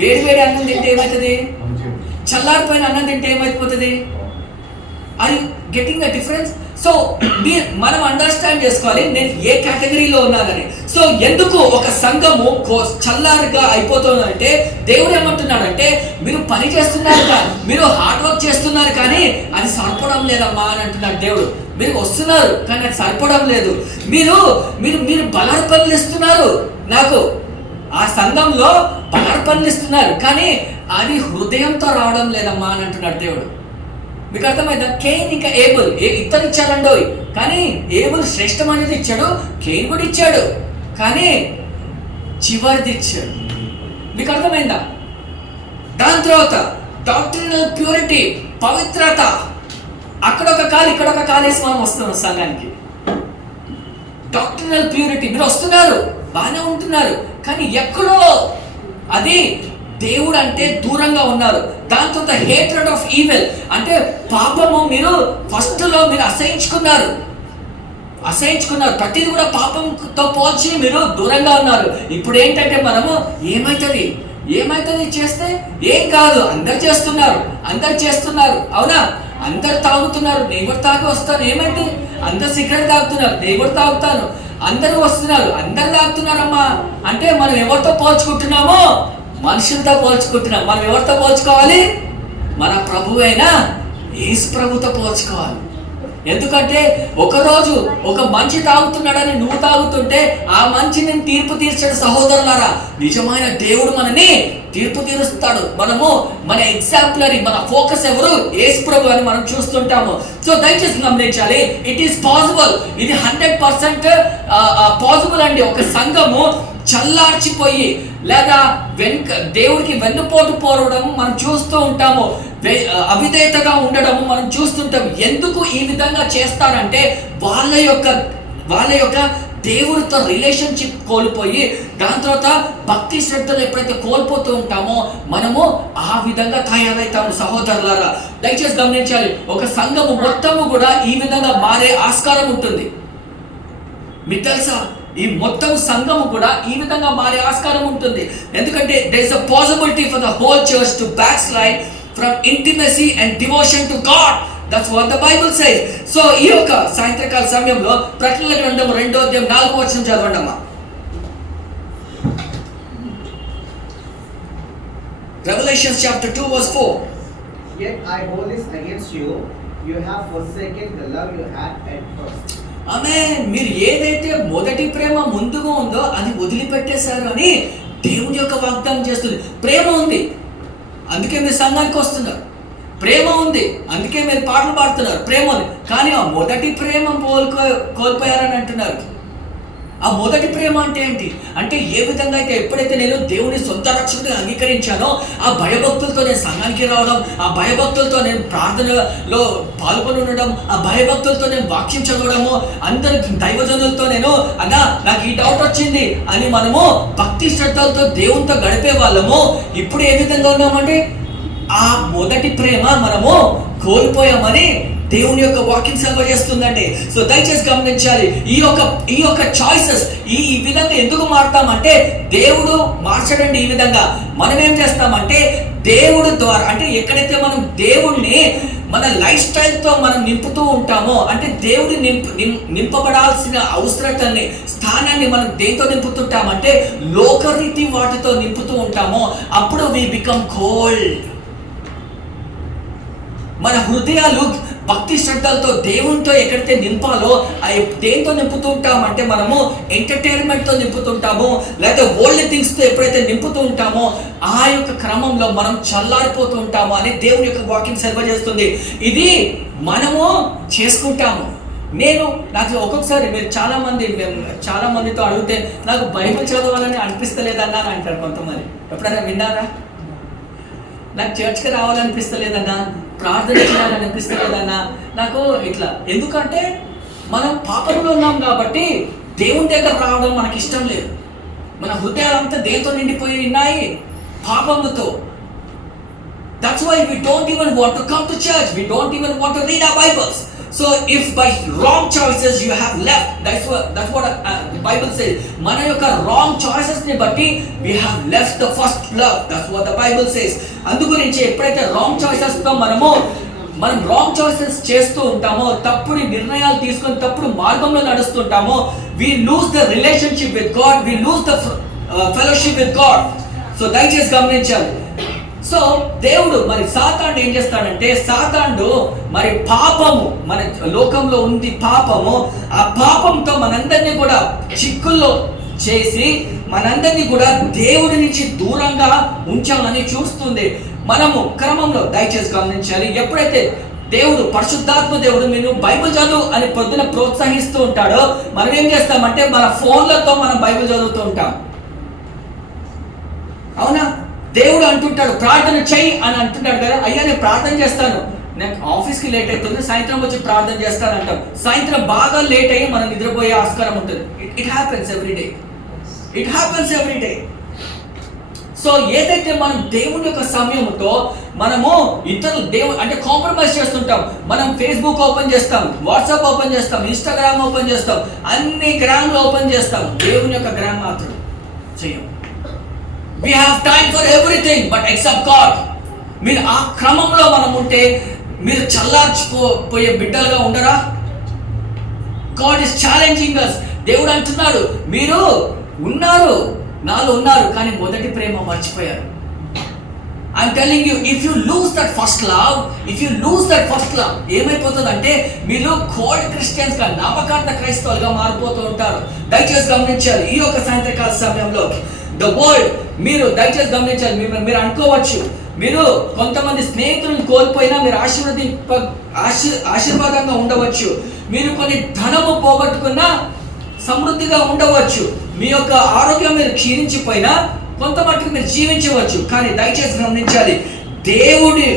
వేడి అన్నం తింటే ఏమవుతుంది? చల్లారిపోయిన అన్నం తింటే ఏమైపోతుంది? అది గెటింగ్ అ డిఫరెన్స్. సో మనం అండర్స్టాండ్ చేసుకోవాలి నేను ఏ కేటగిరీలో ఉన్నానని. సో ఎందుకు ఒక సంఘము చల్లారుగా అయిపోతుందంటే దేవుడు ఏమంటున్నాడంటే మీరు పని చేస్తున్నారు కానీ, మీరు హార్డ్ వర్క్ చేస్తున్నారు కానీ అది సరిపడం లేదమ్మా అని అంటున్నాడు దేవుడు. మీరు వస్తున్నారు కానీ అది సరిపడం లేదు. మీరు మీరు మీరు బలార్పణలు ఇస్తున్నారు నాకు, ఆ సంఘంలో బలార్పణలు ఇస్తున్నారు కానీ అది హృదయంతో రావడం లేదమ్మా అని అంటున్నాడు దేవుడు. మీకు అర్థమైందా? కేయిన్ ఇంకా ఏబుల్ ఇద్దరు ఇచ్చారండో, కానీ ఏబుల్ శ్రేష్టమైనది ఇచ్చాడు, కేయిన్ కూడా ఇచ్చాడు, కానీ చివరిది ఇచ్చాడు. మీకు అర్థమైందా? దాని తర్వాత డాక్టరినల్ ప్యూరిటీ, పవిత్రత, అక్కడ ఒక కాలు ఇక్కడ ఒక కాలేసి మనం వస్తున్నాం సంఘానికి. డాక్టరినల్ ప్యూరిటీ, మీరు వస్తున్నారు బాగానే ఉంటున్నారు కానీ ఎక్కడో అది దేవుడు అంటే దూరంగా ఉన్నారు. దాంతో హేట్రెడ్ ఆఫ్ ఈవిల్ అంటే పాపము మీరు ఫస్ట్లో మీరు అసహించుకున్నారు, ప్రతిది కూడా పాపంతో పోల్చి మీరు దూరంగా ఉన్నారు. ఇప్పుడు ఏంటంటే మనము ఏమైతుంది చేస్తే ఏం కాదు, అందరు చేస్తున్నారు అవునా? అందరు తాగుతున్నారు, నేను కూడా తాగి వస్తాను, ఏమైంది? అందరు సిగరెట్ తాగుతున్నారు, నేను కూడా తాగుతాను, అందరూ వస్తున్నారు, అందరు తాగుతున్నారమ్మా అంటే మనం ఎవరితో పోల్చుకుంటున్నామో? మనుషులతో పోల్చుకుంటున్నాం. మనం ఎవరితో పోల్చుకోవాలి? మన ప్రభువు అయిన యేసు ప్రభుతో పోల్చుకోవాలి. ఎందుకంటే ఒకరోజు ఒక మంచి తాగుతున్నాడని నువ్వు తాగుతుంటే ఆ మంచిని తీర్పు తీర్చాడు. సహోదరులారా, నిజమైన దేవుడు మనని తీర్పు తీరుస్తాడు. మన ఎగ్జాంపులరీ, మన ఫోకస్ ఎవరు? యేసు ప్రభు అని మనం చూస్తుంటాము. సో దయచేసి గమనించాలి, ఇట్ ఈస్ పాసిబుల్, ఇది 100% పాసిబుల్ అండి. ఒక సంఘము చల్లార్చిపోయి లేదా దేవుడికి వెన్నుపోటు పోవడం మనం చూస్తూ ఉంటాము, అవిధేయతగా ఉండడం మనం చూస్తుంటాం. ఎందుకు ఈ విధంగా చేస్తారంటే వాళ్ళ యొక్క దేవుడితో రిలేషన్షిప్ కోల్పోయి దాని తర్వాత భక్తి శ్రద్ధలు ఎప్పుడైతే కోల్పోతూ ఉంటామో మనము ఆ విధంగా తయారవుతాము. సహోదరులారా దయచేసి గమనించాలి, ఒక సంఘము మొత్తము కూడా ఈ విధంగా మారే ఆస్కారం ఉంటుంది. మీకు తెలుసా, ఈ మొత్తం సంఘము కూడా ఈ విధంగా మారే ఆస్కారం ఉంటుంది. ఎందుకంటే there is a possibility for the whole church to backslide from intimacy and devotion to God. That's what the Bible says. So ఈ యొక్క సాయంత్రకాల సమయంలో ప్రకటనల గ్రంథం 2వ అధ్యాయం 4వ వచనం చదవండి అమ్మా. Revelation chapter 2 verse 4. Yet I hold this against you, you have forsaken the love you had at first. ఆమేన్. మీరు ఏదైతే మొదటి ప్రేమ ముందుగా ఉందో అది వదిలిపెట్టేశారు అని దేవుని యొక్క వాగ్దానం చేస్తుంది. ప్రేమ ఉంది, అందుకే మీరు సంఘానికి వస్తున్నారు. ప్రేమ ఉంది, అందుకే మీరు పాటలు పాడుతున్నారు. ప్రేమ ఉంది, కానీ ఆ మొదటి ప్రేమ కోల్పోయారని అంటున్నారు. ఆ మొదటి ప్రేమ అంటే ఏంటి అంటే, ఏ విధంగా అయితే ఎప్పుడైతే నేను దేవుని సొంత రక్షకుడిగా అంగీకరించానో ఆ భయభక్తులతో నేను సంఘానికి రావడం, ఆ భయభక్తులతో నేను ప్రార్థనలో పాల్గొని ఉండడం, ఆ భయభక్తులతో నేను వాక్యం చదవడము, అందరి దైవజనులతో నేను అన్నా నాకు ఈ డౌట్ వచ్చింది అని మనము భక్తి శ్రద్ధలతో దేవునితో గడిపే వాళ్ళము. ఇప్పుడు ఏ విధంగా ఉన్నామంటే ఆ మొదటి ప్రేమ మనము కోల్పోయామని దేవుని యొక్క వాక్యం సెలవు చేస్తుందండి. సో దయచేసి గమనించాలి, ఈ యొక్క చాయిసెస్ ఈ విధంగా ఎందుకు మారుతామంటే దేవుడు మార్చడండి. ఈ విధంగా మనం ఏం చేస్తామంటే దేవుడు ద్వారా, అంటే ఎక్కడైతే మనం దేవుణ్ణి మన లైఫ్ స్టైల్తో మనం నింపుతూ ఉంటామో, అంటే దేవుడి నింపబడాల్సిన అవసరతని స్థానాన్ని మనం దేంతో నింపుతుంటామంటే లోకరీతి వాటితో నింపుతూ ఉంటామో అప్పుడు వి బికమ్ కోల్డ్. మన హృదయాలు భక్తి శ్రద్ధలతో దేవునితో ఎక్కడైతే నింపాలో దేంతో నింపుతూ ఉంటామంటే మనము ఎంటర్టైన్మెంట్తో నింపుతుంటాము, లేదా వరల్డ్ థింగ్స్తో ఎప్పుడైతే నింపుతూ ఉంటామో ఆ యొక్క క్రమంలో మనం చల్లారిపోతూ ఉంటాము అని దేవుని యొక్క వాక్యం సెలవు చేస్తుంది. ఇది మనము చేసుకుంటాము. నాకు ఒక్కొక్కసారి మీరు చాలా మందితో అడిగితే నాకు బైబిల్ చదవాలని అనిపిస్తలేదన్నా అని అంటారు కొంతమంది. ఎప్పుడైనా విన్నారా? నాకు చర్చ్కి రావాలనిపిస్తలేదన్నా, ప్రార్థన చేయాలని అనిపిస్తలేదన్నా, నాకు ఇట్లా. ఎందుకంటే మనం పాపంలో ఉన్నాం కాబట్టి దేవుని దగ్గర రావడం మనకి ఇష్టం లేదు. మన హృదయాలంతా దేంతో నిండిపోయి ఉన్నాయి? పాపముతో. That's why we don't even want to come to church. We don't even want to read our Bibles. So if by wrong choices you have left, that's what the Bible says. Mana yokka wrong choices ni batti we have left the first love. That's what the Bible says. Andu gurinchi eppudaithe wrong choices tho మనం wrong choices చేస్తూ ఉంటామో, తప్పుడు నిర్ణయాలు తీసుకొని తప్పుడు మార్గంలో నడుస్తుంటామో, we lose the relationship with God, we lose the fellowship with God. So దయచేసి గమనించాలి. సో దేవుడు మరి సాతాను ఏం చేస్తాడంటే, సాతాను మరి పాపము, మన లోకంలో ఉంది పాపము, ఆ పాపంతో మనందరినీ కూడా చిక్కుల్లో చేసి మనందరినీ కూడా దేవుడి నుంచి దూరంగా ఉంచాలని చూస్తుంది. మనము క్రమంలో దయచేసి గమనించాలి, ఎప్పుడైతే దేవుడు పరిశుద్ధాత్మ దేవుడు మీరు బైబిల్ చదువు అని పొద్దున ప్రోత్సహిస్తూ ఉంటాడో మనం ఏం చేస్తామంటే మన ఫోన్లతో మనం బైబిల్ చదువుతూ ఉంటాం. అవునా? దేవుడు అంటుంటాడు ప్రార్థన చెయ్యి అని అంటుంటాడు కదా. అయ్యా నేను ప్రార్థన చేస్తాను, నాకు ఆఫీస్కి లేట్ అవుతుంది, సాయంత్రం వచ్చి ప్రార్థన చేస్తాను అంటాం. సాయంత్రం బాగా లేట్ అయ్యి మనం నిద్రపోయే ఆస్కారం ఉంటుంది. It happens every day. So ఏదైతే మనం దేవుని యొక్క సమయంతో మనము ఇతరులు అంటే కాంప్రమైజ్ చేస్తుంటాం. మనం ఫేస్బుక్ ఓపెన్ చేస్తాం, వాట్సాప్ ఓపెన్ చేస్తాం, ఇన్స్టాగ్రామ్ ఓపెన్ చేస్తాం, అన్ని గ్రామ్లు ఓపెన్ చేస్తాం, దేవుని యొక్క గ్రామ్ మాత్రం చెయ్యం. We have time for everything but except God. మీరు ఆ క్రమంలో మనం ఉంటే మీరు చల్లార్చిపోయే బిడ్డలుగా ఉండరా? God is challenging us. దేవుడు అంటున్నాడు మీరు ఉన్నారు, నాలో ఉన్నారు, కానీ మొదటి ప్రేమ మర్చిపోయారు. I'm telling you, if you lose that first love, ఏమైపోతుందంటే మీరు కోల్డ్ క్రిస్టియన్స్ గా, నామకార్థ క్రైస్తవులుగా మారిపోతూ ఉంటారు. దయచేసి గమనించాలి ఈ యొక్క సాయంత్రకాల సమయంలో ద వరల్డ్, మీరు దయచేసి గమనించాలి. మీరు అనుకోవచ్చు మీరు కొంతమంది స్నేహితులను కోల్పోయినా మీరు ఆశీర్వాదంగా ఉండవచ్చు, మీరు కొన్ని ధనము పోగొట్టుకున్నా సమృద్ధిగా ఉండవచ్చు, మీ యొక్క ఆరోగ్యం మీరు క్షీణించిపోయినా కొంత మట్టుకు మీరు జీవించవచ్చు. కానీ దయచేసి గమనించాలి, దేవుడి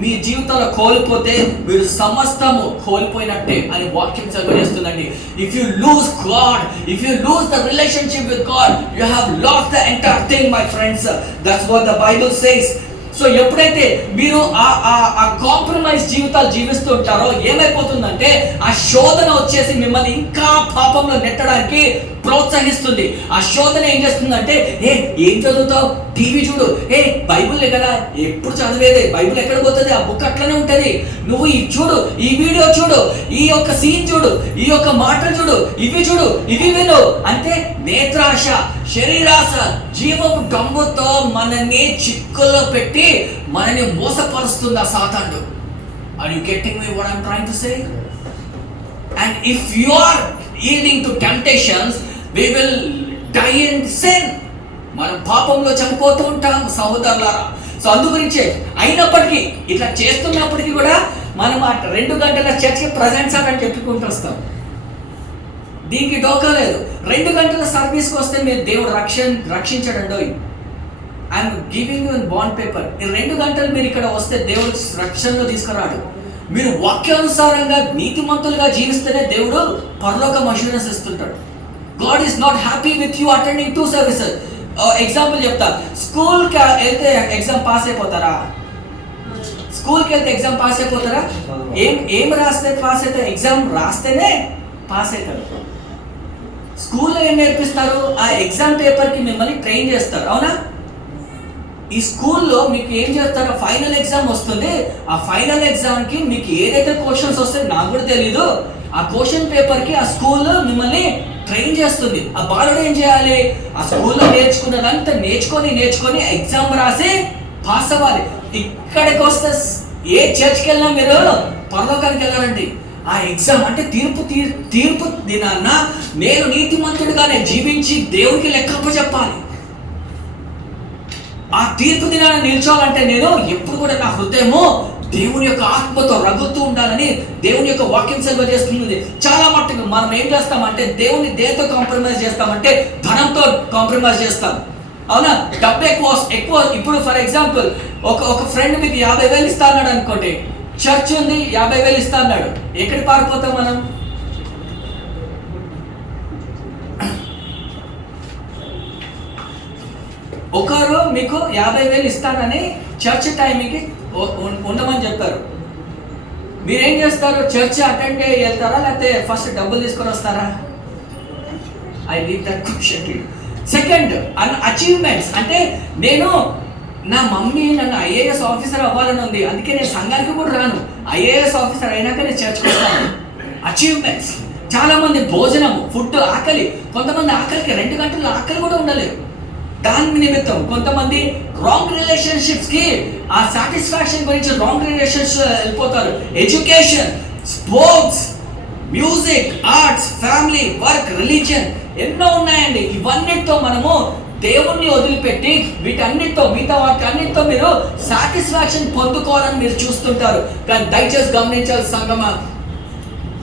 మీ జీవితంలో కోల్పోతే మీరు సమస్తము కోల్పోయినట్టే అని వాక్యం చదివేస్తుందండి. If you lose God, if you lose the relationship with God, you have lost the entire thing my friends. That's what the Bible says. So ఎప్పుడైతే మీరు ఆ కాంప్రమైజ్ జీవితాలు జీవిస్తూ ఉంటారో ఏమైపోతుందంటే ఆ శోధన వచ్చేసి మిమ్మల్ని ఇంకా పాపంలో నెట్టడానికి ప్రోత్సహిస్తుంది. ఆ శోధన ఏం చేస్తుందంటే, ఏం చదువుతావు, టీవీ చూడు, బైబుల్ కదా ఎప్పుడు చదివేదే, బైబుల్ ఎక్కడ పోతుంది, ఆ బుక్ అట్లనే ఉంటుంది, నువ్వు ఈ చూడు, ఈ వీడియో చూడు, ఈ యొక్క సీన్ చూడు, ఈ యొక్క మాటలు చూడు, ఇవి చూడు, ఇవి విను. అంటే నేత్రాశ, శరీరాశ, జీవపు డమ్ముతో మనల్ని చిక్కుల్లో పెట్టి మనని మోసపరుస్తుంది ఆ సాతానుడు. Are you getting me what I'm trying to say? And if you are yielding to temptations, we will die in sin. మనం పాపంలో చనిపోతూ ఉంటాం సహోదరులారా. సో అందు గురించే అయినప్పటికీ ఇట్లా చేస్తున్నప్పటికీ కూడా మనం 2 గంటల చర్చకి ప్రజెంట్స్ అని చెప్పుకుంటూ వస్తాం. దీనికి డోకా లేదు. 2 గంటల సర్వీస్కి వస్తే మీరు దేవుడు రక్షించడండో. I'm giving you in bond paper. ఈ 2 గంటలు మీరు ఇక్కడ వస్తే దేవుడు రక్షణలో తీసుకురాడు. మీరు వాక్యానుసారంగా నీతిమంతులుగా జీవిస్తేనే దేవుడు పరలోకం అష్యూరెన్స్ ఇస్తుంటాడు. God is not happy with you attending 2 services. Example చెప్తా. స్కూల్కి వెళ్తే ఎగ్జామ్ పాస్ అయిపోతారా? స్కూల్కి వెళ్తే ఎగ్జామ్ పాస్ అయిపోతారా? ఏం రాస్తే పాస్ అవుతారు? ఎగ్జామ్ రాస్తేనే పాస్ అవుతారు. స్కూల్లో ఏం నేర్పిస్తారు? ఆ ఎగ్జామ్ పేపర్కి మిమ్మల్ని ట్రైన్ చేస్తారు, అవునా? ఈ స్కూల్లో మీకు ఏం చేస్తారో ఫైనల్ ఎగ్జామ్ వస్తుంది. ఆ ఫైనల్ ఎగ్జామ్కి మీకు ఏదైతే క్వశ్చన్స్ వస్తాయో నాకు కూడా తెలీదు. ఆ క్వశ్చన్ పేపర్కి ఆ స్కూల్ మిమ్మల్ని ట్రైన్ చేస్తుంది. ఆ బాలుడు ఏం చేయాలి? ఆ స్కూల్లో నేర్చుకున్నదంతా నేర్చుకొని ఎగ్జామ్ రాసి పాస్ అవ్వాలి. ఇక్కడికి వస్తే ఏ చర్చ్కి వెళ్ళినా మీరు పరలోకానికి వెళ్ళాలండి. ఆ ఎగ్జామ్ అంటే తీర్పు దినాన్న నేను నీతిమంతుడిగానే జీవించి దేవునికి లెక్కప్ప చెప్పాలి. ఆ తీర్పు దినాన్ని నిల్చోవాలంటే నేను ఎప్పుడు కూడా నా హృదయము దేవుని యొక్క ఆత్మతో రగుతూ ఉండాలని దేవుని యొక్క వాక్యం సెలవు చేస్తుంది. చాలా మట్టుకు మనం ఏం చేస్తామంటే దేవుని దేంతో కాంప్రమైజ్ చేస్తామంటే ధనంతో కాంప్రమైజ్ చేస్తాం, అవునా? డబ్బు ఎక్కువ. ఇప్పుడు ఫర్ ఎగ్జాంపుల్ ఒక ఫ్రెండ్ మీకు 50,000 ఇస్తా అన్నాడు అనుకోండి. చర్చ్ ఉంది, 50,000 ఇస్తా అన్నాడు. ఎక్కడికి పారిపోతాం మనం? ఒకరు మీకు 50,000 ఇస్తానని చర్చ్ టైంకి ఉండమని చెప్పారు. మీరేం చేస్తారు? చర్చ్ అటెండ్ అయ్యి వెళ్తారా, లేకపోతే ఫస్ట్ డబ్బులు తీసుకొని వస్తారా? I leave that question. Second, achievements. అంటే నేను నా మమ్మీ నన్ను IAS ఆఫీసర్ అవ్వాలని ఉంది, అందుకే నేను సంఘానికి కూడా రాను. IAS ఆఫీసర్ అయినాక నేను చర్చ్కి వస్తాను. అచీవ్మెంట్స్. చాలా మంది భోజనము, ఫుడ్, ఆకలి. కొంతమంది ఆకలికి 2 గంటలు ఆకలి కూడా ఉండలేరు. దాని నిమిత్తం కొంతమంది రాంగ్ రిలేషన్షిప్స్ కి ఆ సాటిస్ఫాక్షన్ గురించి రాంగ్ రిలేషన్షిప్స్ వెళ్ళిపోతారు. Education, sports, music, arts, family, work, religion ఎన్నో ఉన్నాయండి. ఇవన్నిటితో మనము దేవుణ్ణి వదిలిపెట్టి మిగతా వాటన్నిటితో మీరు సాటిస్ఫాక్షన్ పొందుకోవాలని మీరు చూస్తుంటారు. కానీ దయచేసి గమనించాలి సంగమా,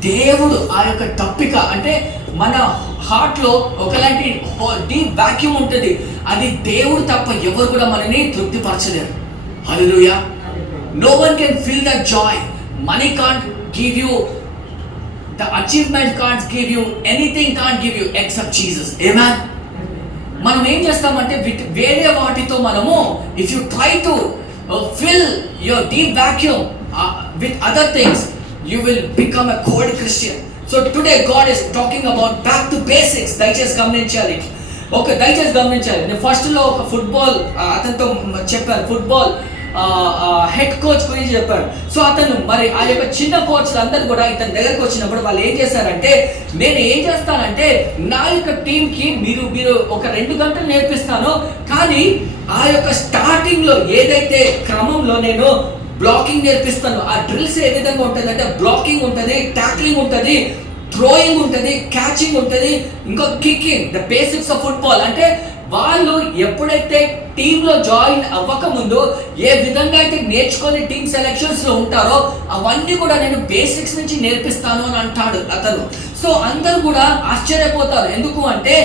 దేవుడు ఆ యొక్క తప్పిక అంటే మన హార్ట్లో ఒకలాంటి డీప్ వాక్యూమ్ ఉంటుంది. అది దేవుడు తప్ప ఎవరు కూడా మనని తృప్తిపరచలేరు. Hallelujah. No one can feel that joy. Money can't give you, the achievement can't give you, anything can't give you except Jesus. Amen. మనం ఏం చేస్తామంటే వేరే వాటితో మనము if you try to fill your deep vacuum with other things, you will become a cold Christian. So today God is talking about back to basics. దయచేసి గమనించాలి. నేను ఫస్ట్లో ఒక ఫుట్బాల్ అతనితో చెప్పాను, ఫుట్బాల్ హెడ్ కోచ్ గురించి చెప్పారు. సో అతను మరి ఆ యొక్క చిన్న కోచ్లు అందరూ కూడా ఇతని దగ్గరకు వచ్చినప్పుడు వాళ్ళు ఏం చేశారంటే, నేను ఏం చేస్తానంటే నా యొక్క టీంకి మీరు ఒక 2 గంటలు నేర్పిస్తాను, కానీ ఆ యొక్క స్టార్టింగ్లో ఏదైతే క్రమంలో నేను బ్లాకింగ్ నేర్పిస్తాను. ఆ డ్రిల్స్ ఏ విధంగా ఉంటుంది అంటే బ్లాకింగ్ ఉంటుంది, ట్యాక్లింగ్ ఉంటుంది, థ్రోయింగ్ ఉంటుంది, క్యాచింగ్ ఉంటుంది, ఇంకో kicking, the basics of football. అంటే వాళ్ళు ఎప్పుడైతే టీంలో జాయిన్ అవ్వక ముందు ఏ విధంగా అయితే నేర్చుకొని టీమ్ సెలెక్షన్స్ లో ఉంటారో అవన్నీ కూడా నేను బేసిక్స్ నుంచి నేర్పిస్తాను అని అంటాడు అతను. సో అందరూ కూడా ఆశ్చర్యపోతారు. ఎందుకు అంటే